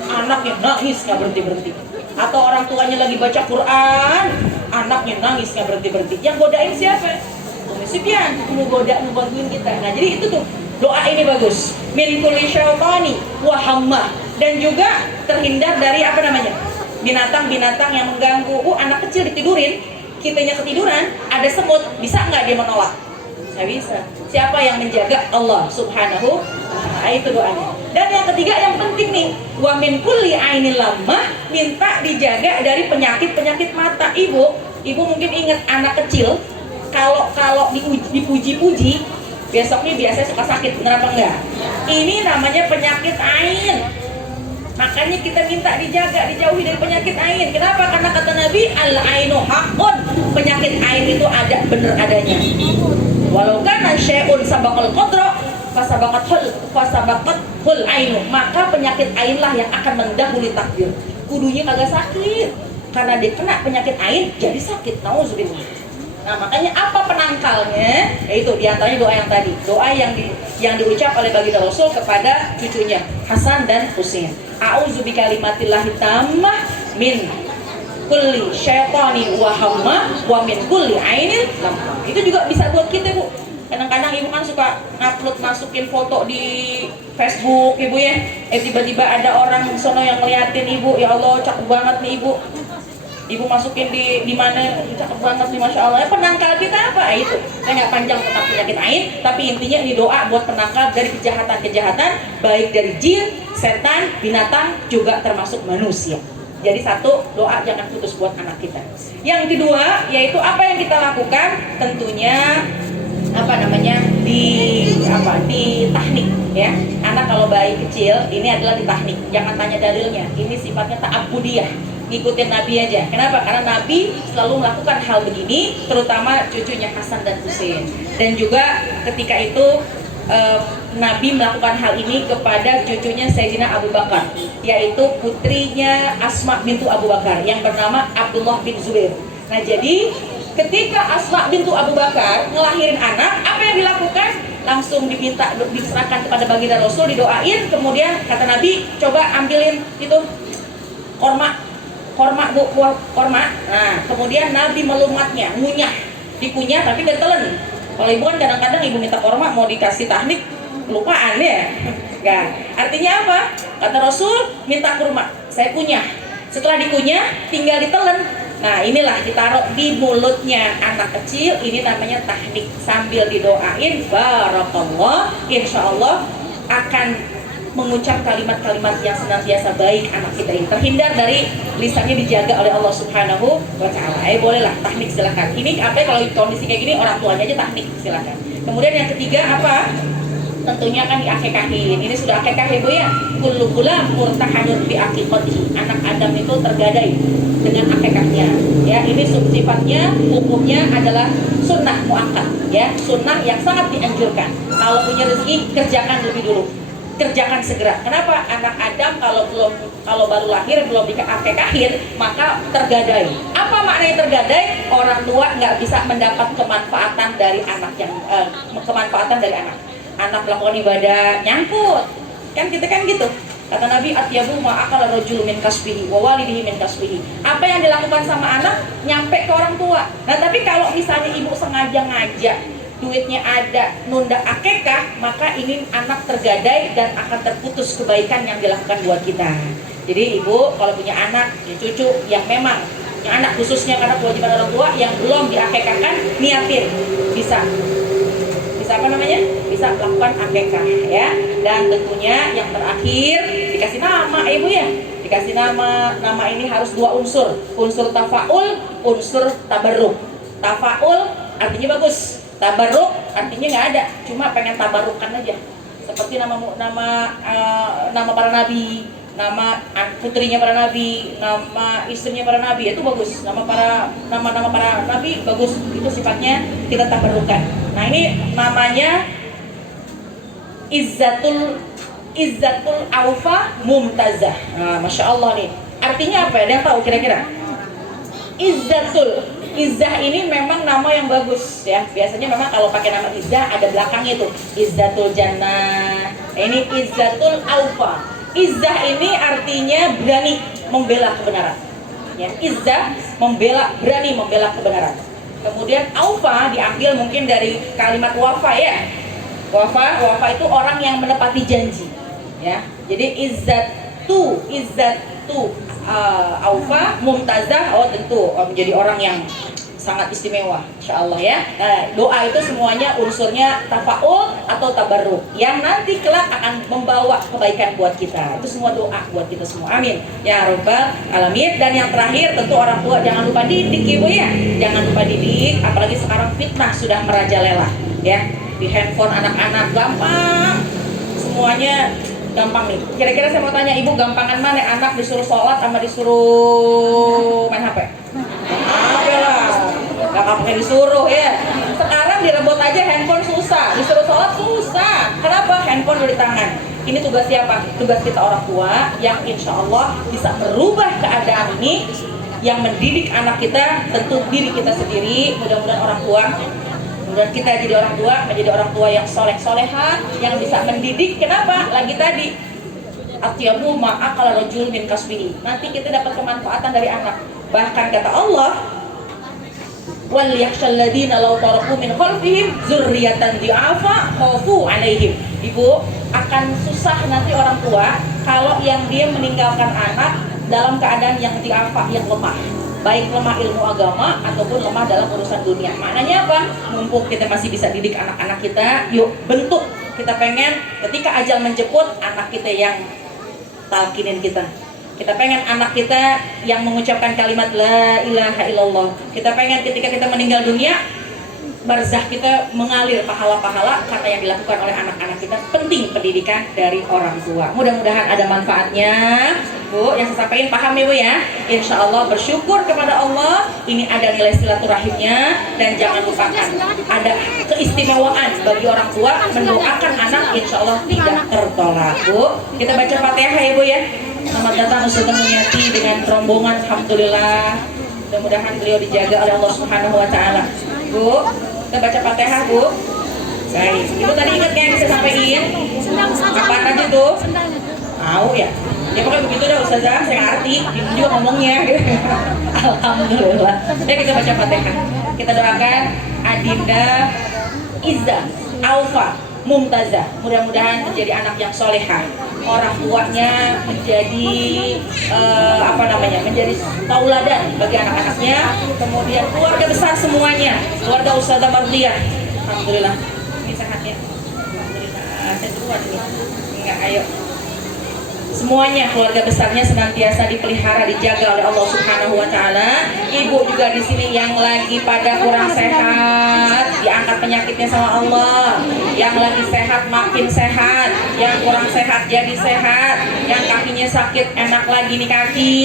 anaknya nangis nggak berhenti-berhenti. Atau orang tuanya lagi baca Quran, anaknya nangis nggak berhenti-berhenti. Yang godain siapa? Ummu Sibyan, ngebantuin kita. Nah jadi itu tuh doa ini bagus. Min kulli syaitani wa hamma, dan juga terhindar dari apa namanya? Binatang-binatang yang mengganggu. Anak kecil ditidurin, kitanya ketiduran, ada semut, bisa nggak dia menolak? Nggak bisa. Siapa yang menjaga? Allah subhanahu wa ta'ala. Itu doanya. Dan yang ketiga yang penting nih, wa min kulli ainil lamah, minta dijaga dari penyakit-penyakit mata. Ibu mungkin ingat anak kecil kalau dipuji-puji besoknya biasanya suka sakit, bener apa enggak? Ini namanya penyakit ain. Makanya kita minta dijaga, dijauhi dari penyakit ain. Kenapa? Karena kata Nabi, al-ainu haqqun. Penyakit ain itu ada, bener adanya. Walau kana syai'un sabaqal qadra fasabaqathul ainu. Maka penyakit ain lah yang akan mendahului takdir. Kudunya kagak sakit. Karena dia kena penyakit ain jadi sakit. Nauzubillah. Nah makanya apa penangkalnya? Yaitu diantaranya doa yang tadi, doa yang diucap oleh baginda Rasul kepada cucunya Hasan dan Husain. A'udzu bikalimatillahi tammah min kulli syaitani wa hamma wa min kulli ainin lamma. Itu juga bisa buat kita bu. Kadang-kadang ibu kan suka ngupload masukin foto di Facebook ibu ya. Tiba-tiba ada orang sono yang ngeliatin ibu, ya Allah cakep banget nih ibu. Ibu masukin di mana, cakep banget nih masya Allah. Penangkal kita apa? Itu saya nggak panjang tentang penyakit ain, tapi intinya ini doa buat penangkal dari kejahatan-kejahatan, baik dari jin, setan, binatang, juga termasuk manusia. Jadi satu, doa jangan putus buat anak kita. Yang kedua, yaitu apa yang kita lakukan, tentunya apa namanya di tahnik ya. Anak kalau bayi kecil ini adalah di tahnik, jangan tanya dalilnya. Ini sifatnya ta'abbudiyah, ngikutin Nabi aja. Kenapa? Karena Nabi selalu melakukan hal begini, terutama cucunya Hasan dan Husain. Dan juga ketika itu Nabi melakukan hal ini kepada cucunya Sayyidina Abu Bakar, yaitu putrinya Asma bintu Abu Bakar yang bernama Abdullah bin Zubair. Nah jadi ketika Asma bintu Abu Bakar ngelahirin anak, apa yang dilakukan? Langsung diserahkan kepada baginda Rasul, didoain. Kemudian kata Nabi, coba ambilin itu korma bu, korma. Nah kemudian Nabi melumatnya, dikunyah tapi gak telan. Kalau ibu kan kadang-kadang ibu minta korma mau dikasih tahnik, kelupaan ya. Gak. Artinya apa? Kata Rasul, minta kurma, saya kunyah. Setelah dikunyah tinggal ditelan. Nah inilah ditaruh di mulutnya anak kecil, ini namanya tahnik, sambil didoain barakallah, insya Allah akan mengucap kalimat-kalimat yang senantiasa baik anak kita ini, terhindar dari lisannya, dijaga oleh Allah Subhanahu wa ta'ala. Bolehlah tahnik, silakan. Ini apa kalau kondisi kayak gini orang tuanya aja tahnik, silakan. Kemudian yang ketiga apa? Tentunya kan diakekahin. Ini sudah akekah ibu ya. Kullu gulam murtahanun bi aqiqatihi. Anak Adam itu tergadai dengan akekahnya. Ya, ini sifatnya, hukumnya adalah sunnah muakkad, ya, sunnah yang sangat dianjurkan. Kalau punya rezeki kerjakan lebih dulu. Kerjakan segera. Kenapa? Anak Adam kalau baru lahir belum diakekahin maka tergadai. Apa maknanya tergadai? Orang tua nggak bisa mendapat kemanfaatan dari anak anak melakukan ibadah nyangkut. Kan kita kan gitu. Kata Nabi, atyabu ma'akala rajul min kasbihi wa walidihi min kasbihi. Apa yang dilakukan sama anak nyampe ke orang tua. Nah, tapi kalau misalnya ibu sengaja ngajak, duitnya ada, nunda akekah, maka ini anak tergadai dan akan terputus kebaikan yang dilakukan buat kita. Jadi ibu kalau punya anak, ya cucu yang memang yang anak khususnya karena kewajiban orang tua yang belum diakekahkan, niatin bisa apa namanya, bisa lakukan akekah ya. Dan tentunya yang terakhir dikasih nama ibu ya, dikasih nama ini harus dua unsur tafaul, unsur tabarruk. Tafaul artinya bagus, tabarruk artinya nggak ada, cuma pengen tabarukan aja, seperti nama para nabi, nama putrinya para nabi, nama istrinya para nabi, itu bagus. Nama para nabi bagus, itu sifatnya kita tabarukan. Nah, ini namanya Izzatul Aufa Mumtazah. Nah, Masya Allah nih. Artinya apa ya? Ada yang tahu kira-kira? Izzah ini memang nama yang bagus ya. Biasanya memang kalau pakai nama Izzah ada belakangnya tuh Izzatul Jannah. Nah, ini Izzatul Aufa. Izzah ini artinya berani membela kebenaran. Ya, Izzah berani membela kebenaran. Kemudian Aufa diambil mungkin dari kalimat wafa ya. Wafa itu orang yang menepati janji. Ya, jadi izzatu Aufa Mumtazah, oh tentu menjadi orang yang sangat istimewa, insya Allah ya. Nah, doa itu semuanya unsurnya tafaul atau tabarruk yang nanti kelak akan membawa kebaikan buat kita. Itu semua doa buat kita semua, amin ya rabbal alamin. Dan yang terakhir tentu orang tua jangan lupa didik ibu ya, jangan lupa didik. Apalagi sekarang fitnah sudah merajalela ya, di handphone anak-anak gampang, semuanya gampang nih. Kira-kira saya mau tanya ibu, gampangan mana anak disuruh sholat sama disuruh main HP? Apa lah, gak pakai disuruh ya. Sekarang direbut aja handphone susah, disuruh sholat susah. Kenapa? Handphone udah di tangan. Ini tugas siapa? Tugas kita orang tua yang insya Allah bisa merubah keadaan ini, yang mendidik anak kita tentu diri kita sendiri. Mudah-mudahan orang tua, dan kita jadi orang tua, menjadi orang tua yang soleh-soleha, yang bisa mendidik. Kenapa? Lagi tadi atyabu ma'akala rajul min kasbihi. Nanti kita dapat kemanfaatan dari anak. Bahkan kata Allah, wal yakhshal ladina law taraku min khalfihim dzurriyyatan di'afa khafu 'alaihim. Ibu, akan susah nanti orang tua kalau yang dia meninggalkan anak dalam keadaan yang di'afa, yang lemah. Baik lemah ilmu agama ataupun lemah dalam urusan dunia. Maknanya apa? Mumpung kita masih bisa didik anak-anak kita, yuk bentuk. Kita pengen ketika ajal menjemput, anak kita yang talkinin kita. Kita pengen anak kita yang mengucapkan kalimat la ilaha illallah. Kita pengen ketika kita meninggal dunia, barzah kita mengalir pahala-pahala karena yang dilakukan oleh anak-anak kita. Penting pendidikan dari orang tua. Mudah-mudahan ada manfaatnya. Bu, yang saya sampaikan paham ya Bu ya. Insya Allah bersyukur kepada Allah. Ini ada nilai silaturahimnya. Dan jangan lupakan ada keistimewaan bagi orang tua mendoakan anak, insya Allah tidak tertolak. Bu, kita baca Fatihah ya Bu ya. Selamat datang Ustazah Mulyati dengan rombongan. Alhamdulillah. Mudah-mudahan beliau dijaga oleh Allah Subhanahu wa taala. Bu, kita baca Fatihah Bu. Baik. Ibu tadi ingat yang bisa sampaikan? Apaan aja tuh? Tahu ya? Ya pokoknya begitu dah Ustazah, saya ngerti. Ibu juga ngomongnya. Alhamdulillah. Ya kita baca Fatihah. Kita doakan Adinda Izzah Aufa Mumtazah, mudah-mudahan menjadi anak yang solehah. Orang tuanya menjadi menjadi tauladan bagi anak-anaknya. Kemudian keluarga besar semuanya, keluarga Ustazah Mardiah. Alhamdulillah. Ini sehatnya. Alhamdulillah. Saya duluan nih. Enggak, ayo. Semuanya keluarga besarnya senantiasa dipelihara, dijaga oleh Allah Subhanahu wa taala. Ibu juga di sini yang lagi pada kurang sehat, diangkat penyakitnya sama Allah. Yang lagi sehat makin sehat, yang kurang sehat jadi sehat, yang kakinya sakit enak lagi nih kaki.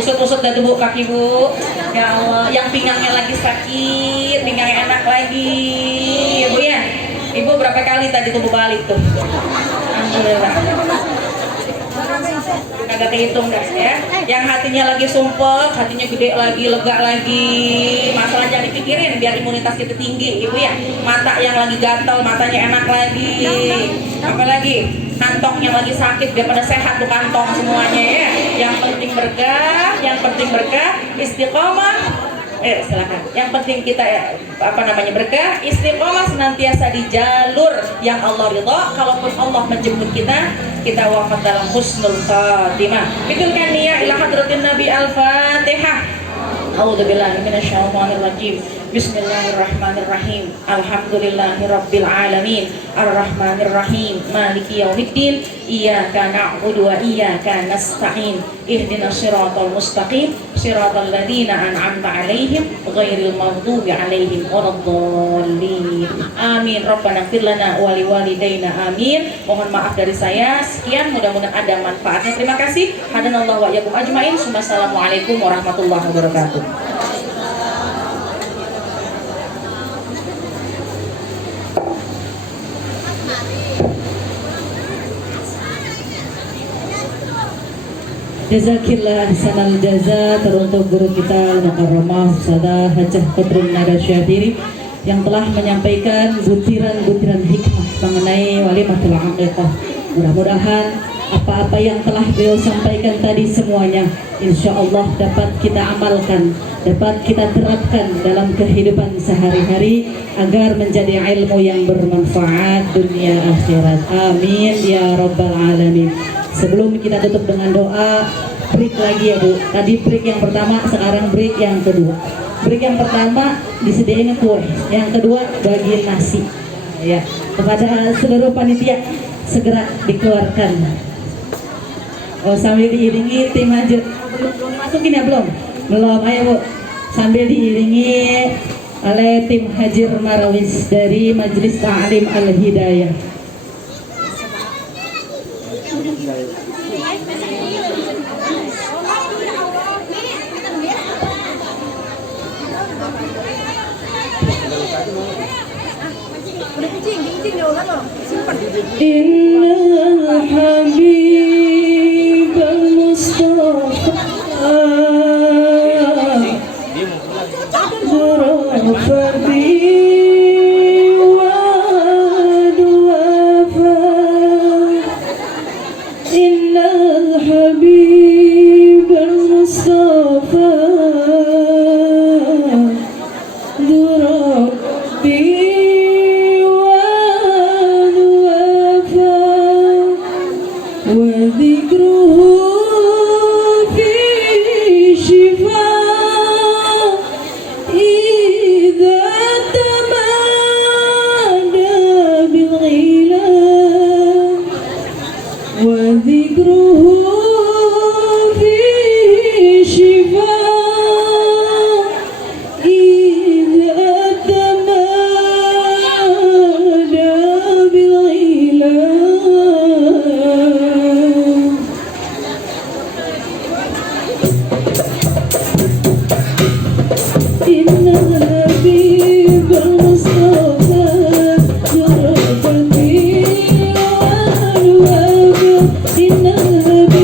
Usut-usut dah tuh Bu kaki Bu. Ya Allah, yang pinggangnya lagi sakit, pinggangnya enak lagi. Ibu ya. Ibu berapa kali tadi tuh balik tuh? Alhamdulillah. Kagak kehitung dah ya. Yang hatinya lagi sumpek, hatinya gede lagi, lega lagi, masalah jangan dipikirin biar imunitas kita tinggi, ibu ya. Mata yang lagi gatal, matanya enak lagi. Apa lagi? Kantong yang lagi sakit biar pada sehat tuh kantong semuanya ya. Yang penting berkah, istiqomah. Silakan. Yang penting kita berkah, istiqomah senantiasa di jalur yang Allah ridha. Kalaupun Allah menjemput kita wafat dalam husnul khatimah. Pitulkan niat ila hadratin Nabi Al-Fatihah. A'udzubillahi minasyaitonirrajim. Bismillahirrahmanirrahim. Alhamdulillahirabbil alamin. Arrahmanirrahim. Maliki yaumiddin. Iyyaka na'budu wa iyyaka nasta'in. Ihdinas siratal mustaqim. Siratal ladzina an'amta 'alaihim ghairil maghdubi 'alaihim waladdallin. Amin. Rabbana ighfir lana wa liwalidayna. Amin. Mohon maaf dari saya. Sekian, mudah-mudahan ada manfaatnya. Terima kasih. Hadanallahu wa iyyakum ajmain. Wassalamualaikum warahmatullahi wabarakatuh. Jazakillah ahsanal jaza teruntuk guru kita Al-Mukarramah Ustazah Hajah Qadrun Nada Syafiri yang telah menyampaikan butiran-butiran hikmah mengenai walimatul aqiqah. Mudah-mudahan apa-apa yang telah beliau sampaikan tadi semuanya insya Allah dapat kita amalkan, dapat kita terapkan dalam kehidupan sehari-hari agar menjadi ilmu yang bermanfaat dunia akhirat. Amin ya rabbal alamin. Sebelum kita tutup dengan doa, break lagi ya Bu. Tadi break yang pertama, sekarang break yang kedua. Break yang pertama disediain kue, yang kedua bagian nasi. Ya, kepada seluruh panitia segera dikeluarkan. Oh, sambil diiringi tim Hajir. Belum masukin ya belum? Belum. Ayo Bu, sambil diiringi oleh tim Hajir Marawis dari Majelis Ta'lim Al-Hidayah. Innal habib al-Mustafa Zurafati wa duwafa. Innal habib al-Mustafa Zurafati وذكره في شفاء إذا تمادى بالغيلان وذكره في شفاء إذا تمادى بالغيلان. إن النبي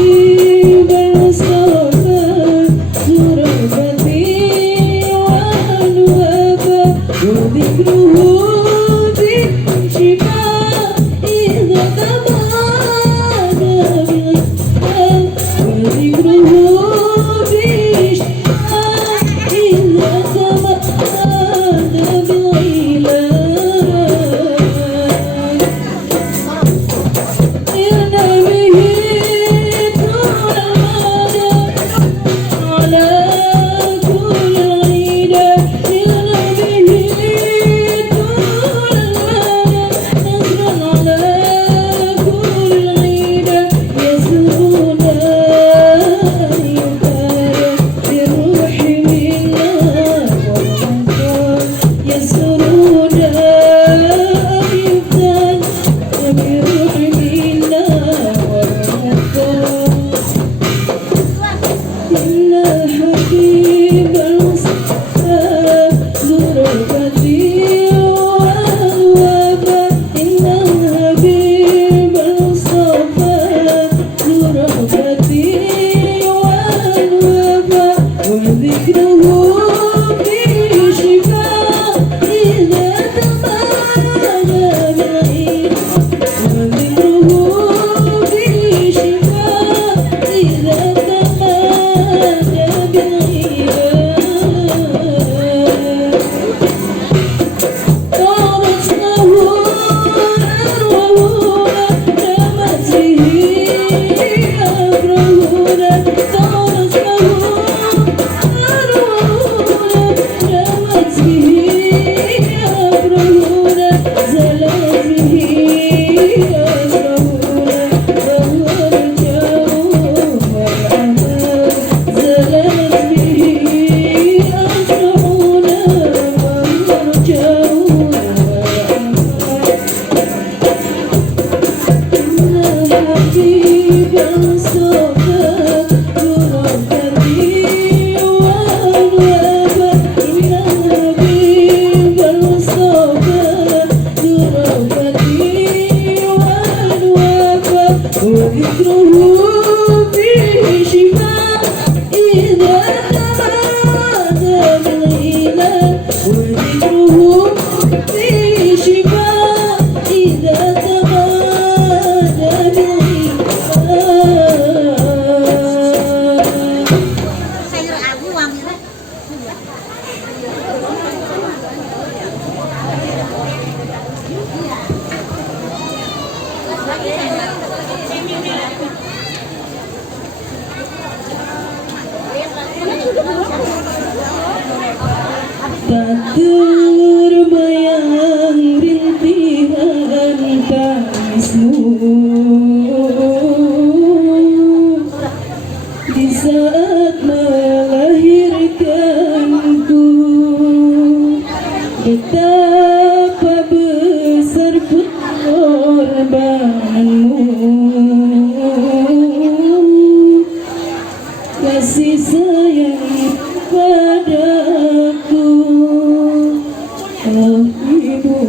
sayur abu wanginya. Tak terbayang rintihan tangismu di saat melahirkanku. Betapa besar pengorbananmu, kasih sayang padaku, oh ibu.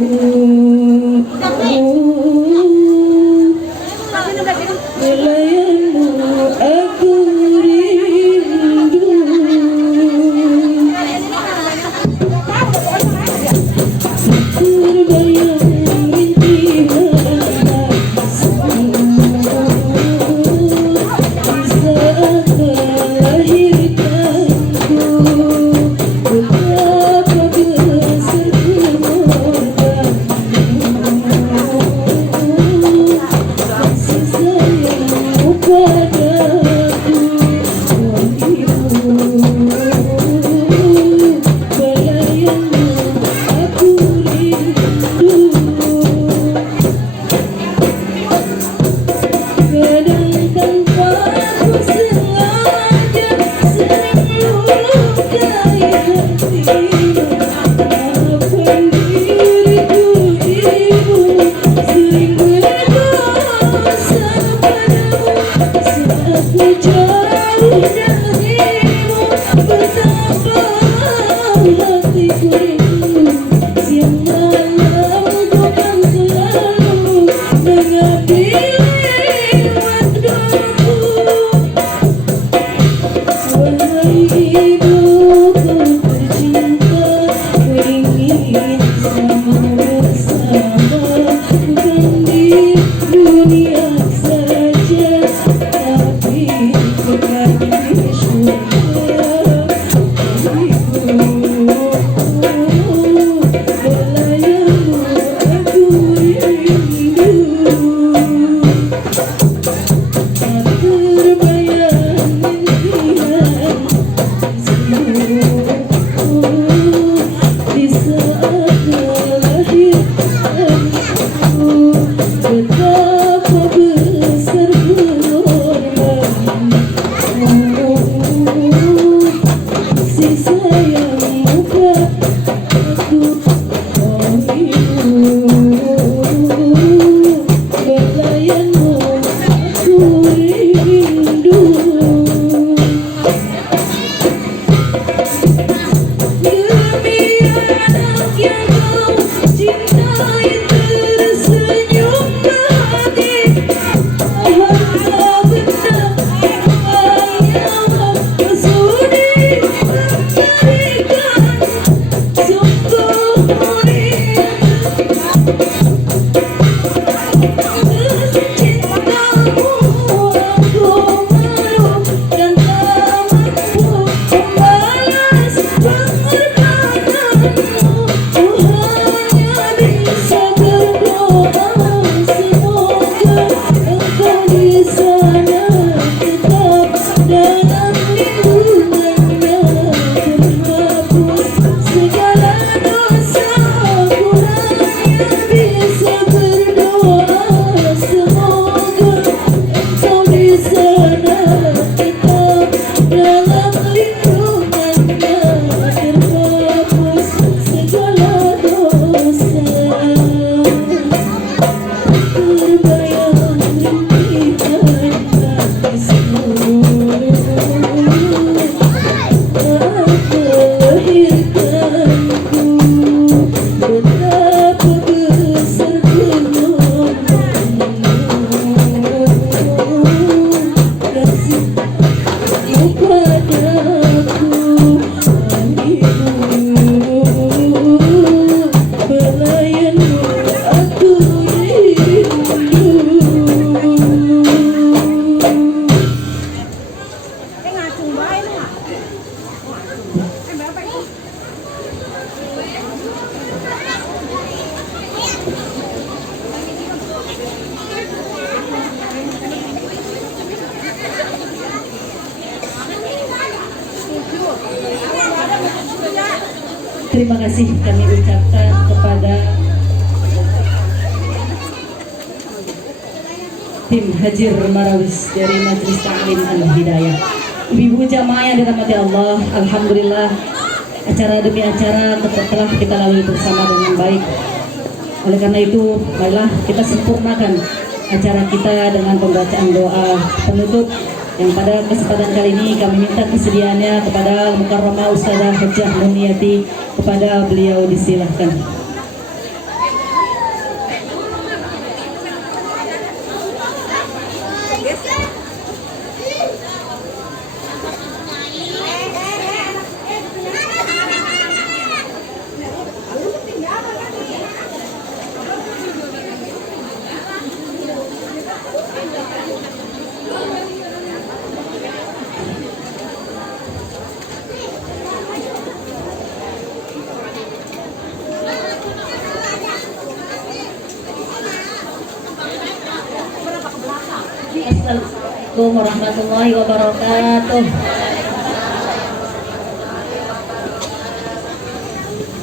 Pelayanmu aku rindu. Terbayang rintihan tangismu terima kasih kami ucapkan kepada tim Hajir Marawis dari Majelis Ta'lim Al-Hidayah. Ibu-ibu jamaah yang dirahmati Allah, alhamdulillah acara demi acara telah kita lalui bersama dengan baik. Oleh karena itu, marilah kita sempurnakan acara kita dengan pembacaan doa penutup yang pada kesempatan kali ini kami minta kesediaannya kepada Mukarramah Ustazah Hajjah Muniati, kepada beliau disilahkan. Assalamualaikum warahmatullahi wabarakatuh.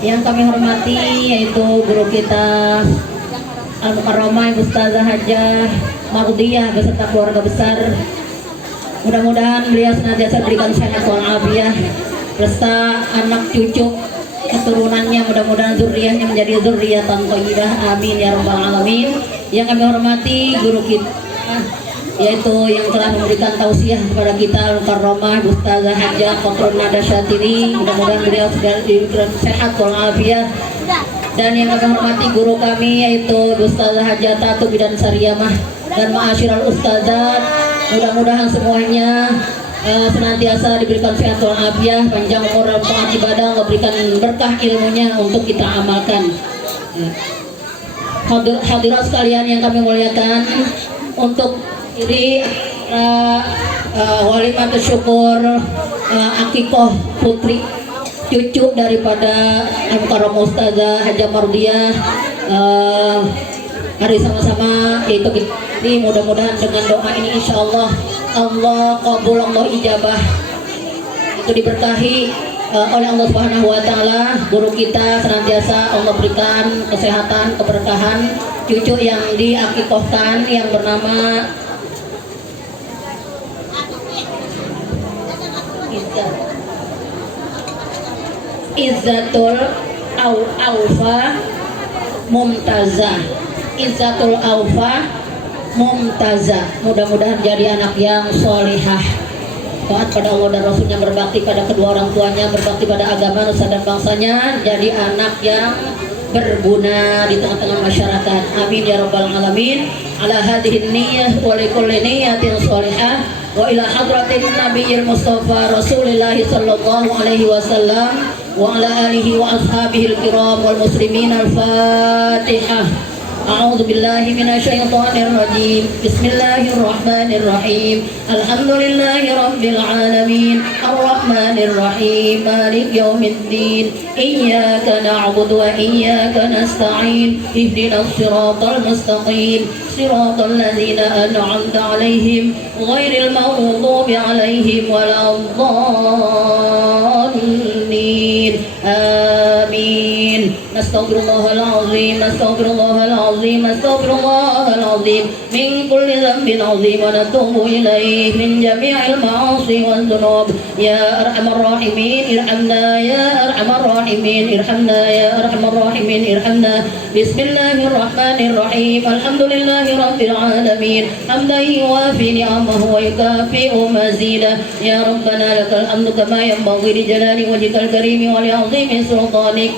Yang kami hormati yaitu guru kita Al-Mukarramah Ustazah Hajjah Mardiyah beserta keluarga besar. Mudah-mudahan beliau senantiasa berikan sehat walafiat beserta anak cucu keturunannya, mudah-mudahan zuriyahnya menjadi zuriyatan thayyibah, amin ya rabbal alamin. Yang kami hormati guru kita yaitu yang telah memberikan tausiah kepada kita Al-Mukarramah Ustazah Hajjah Fatrun Nada Syatiri, mudah-mudahan beliau segala diberikan sehat walafiat. Dan yang kami hormati guru kami yaitu Ustazah Hajjah Tatu Bidan Sariyamah dan Ma'asyiral Ustazat, mudah-mudahan semuanya senantiasa diberikan sehat walafiat, panjang umur dan taat ibadah, memberikan berkah ilmunya untuk kita amalkan. Hadirat sekalian yang kami muliakan, untuk diri walimatus syukur akikoh putri cucu daripada Al-Mukarramah Ustazah Hajjah Mardiyah, mari sama-sama yaitu ini mudah-mudahan dengan doa ini insya Allah Allah kabul, Allah ijabah, itu diberkahi oleh Allah Subhanahu wa taala. Guru kita senantiasa Allah berikan kesehatan, keberkahan, cucu yang diakikohkan yang bernama Izzatul Aufa Mumtazah. Izzatul Aufa Mumtazah, mudah-mudahan jadi anak yang solihah, taat pada Allah dan Rasulnya, berbakti pada kedua orang tuanya, berbakti pada agama, nusa dan bangsanya, jadi anak yang berguna di tengah-tengah masyarakat, amin ya rabbal alamin. Ala hadhihi niyyah wa likulli niyyatin sholihah wa ila hadratin nabiyil mustafa Rasulillah sallallahu alaihi wasallam wa ala alihi wa ashabihil kiram wal muslimin. Al-Fatihah. A'udzu billahi minasyaitonir rajim. Bismillahirrahmanirrahim. Alhamdulillahi rabbil alamin. Arrahmanir rahim. Malik yaumiddin. Iyyaka na'budu wa iyyaka nasta'in. Ihdinas siratal mustaqim. Siratal ladzina an'amta 'alaihim ghairil maghdubi 'alaihim waladdallin. Amin. Nastaghfirullahal azim. Nastaghfirullahal azim. Astaghfirullahal azim min kulli dhanbin azim wa natubu ilaih min jami'il ma'asi wal dhunub. Ya arhamar rahimin irhamna, ya arhamar rahimin irhamna, ya arhamar rahimin irhamna. Bismillahirrahmanirrahim. Alhamdulillahi rabbil alamin. Hamdan yuwafi ni'amahu wa yukafi'u mazidah. Ya rabbana lakal hamdu kama yanbaghi li jalali wajhikal karim wa li 'azimi sultanik.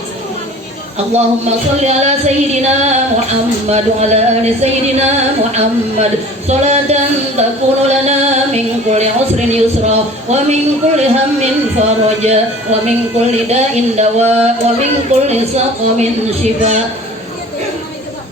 Allahumma salli ala Sayyidina Muhammad wa ala ali Sayyidina Muhammad salatan takunu lana min kulli usrin yusra wa min kulli hammin faraja wa min kulli da'in dawa wa min kulli saqamin shifa.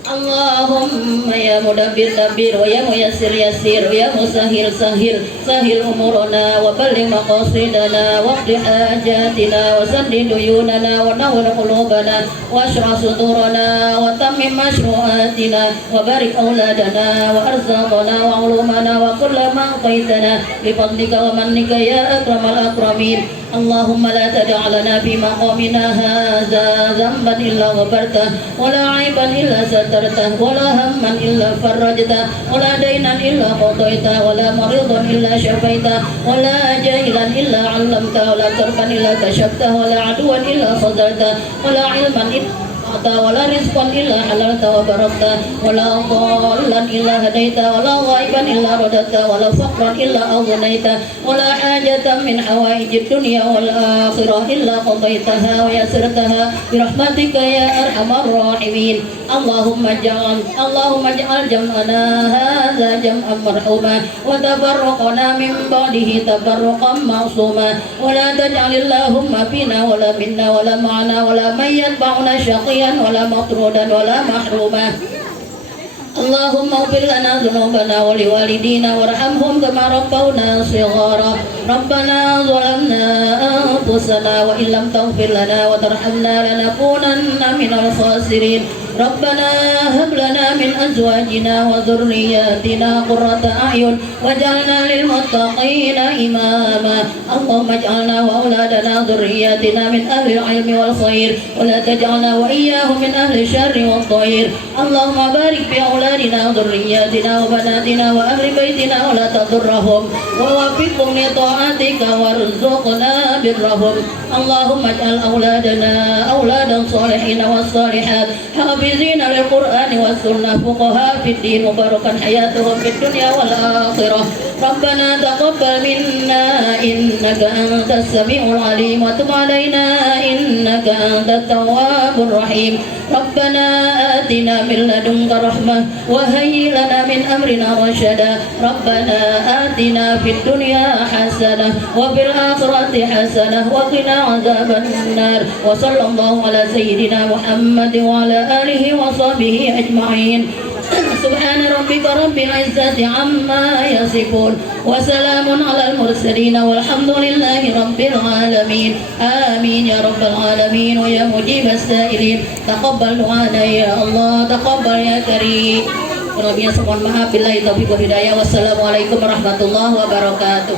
Allah Allahumma ya mudabbir dabbir wa ya muyassir yassir wa ya musahhil sahhil sahhil umurana wa balligh maqasidana wa qdi hajatina wa saddid duyunana wa nawwir qulubana wa ashrah sudurana wa tammim mashru'atina wa barik auladana wa arzaqana wa ulumana wa kulla ma a'taytana bi fadlika wa mannika ya akramal akramin. Allahumma la tad'a lana fi maqamina hadza dhanban illa ghafartah wa la 'aiban illa satartah wa la hamman illa farajtah wa la daynan illa qadaitah wa la maridan illa syafaitah wa la jahilan illa 'allamtah wa la karban illa kashafta wa la 'aduwan illa khazaltah wa la 'ilman illa ولا رزقا إلا حللت وبركت ولا ضالا إلا هديت ولا غائبا إلا رددت ولا فقرا إلا أغنيت ولا حاجة من حوائج الدنيا والآخرة إلا قضيتها ويسرتها برحمتك يا أرحم الراحمين. اللهم اجعل جمعنا هذا جمعا مرحوما وتفرقنا من بعده تفرقا معصوما ولا تجعل اللهم فينا ولا منا ولا معنا ولا من يتبعنا شقيا ولا مطرودا ولا محروما. اللهم اغفر لنا ذنوبنا ولوالدينا وارحمهم كما ربونا صغارا. ربنا ظلمنا أنفسنا وإن لم تغفر لنا وترحمنا لنكونن من الخاسرين. ربنا هب لنا من أزواجنا وذرياتنا قرة أعين واجعلنا للمتقين إماما. اللهم اجعلنا وأولادنا ذرياتنا من أهل العلم والخير ولا تجعلنا وإياهم من أهل الشر والضير. اللهم بارك في أولادنا وذرياتنا وبناتنا وأهل بيتنا ولا تضرهم ووفقهم لطاعتك وارزقنا برهم. اللهم اجعل أولادنا أولادا صالحين والصالحات حافظين للقرآن والسنة فقهاء في الدين مباركا حياتهم في الدنيا والآخرة. ربنا تقبل منا إنك أنت السميع العليم وتب علينا إنك أنت التواب الرحيم. ربنا آتنا من لدنك رحمة وهيئ لنا من أمرنا رشدا. ربنا آتنا في الدنيا حسنة وفي الآخرة حسنة وقنا عذاب النار. وصلى الله على سيدنا محمد وعلى آله وصحبه أجمعين. سبحان ربك رب العزة عما يصفون وسلام على المرسلين والحمد لله رب العالمين. آمين يا رب العالمين ويا مجيب السائلين. تقبل دعانا يا الله تقبل يا كريم. Kurangnya mohon maaf. Billahi taufiq wal hidayah. Wassalamualaikum warahmatullahi wabarakatuh.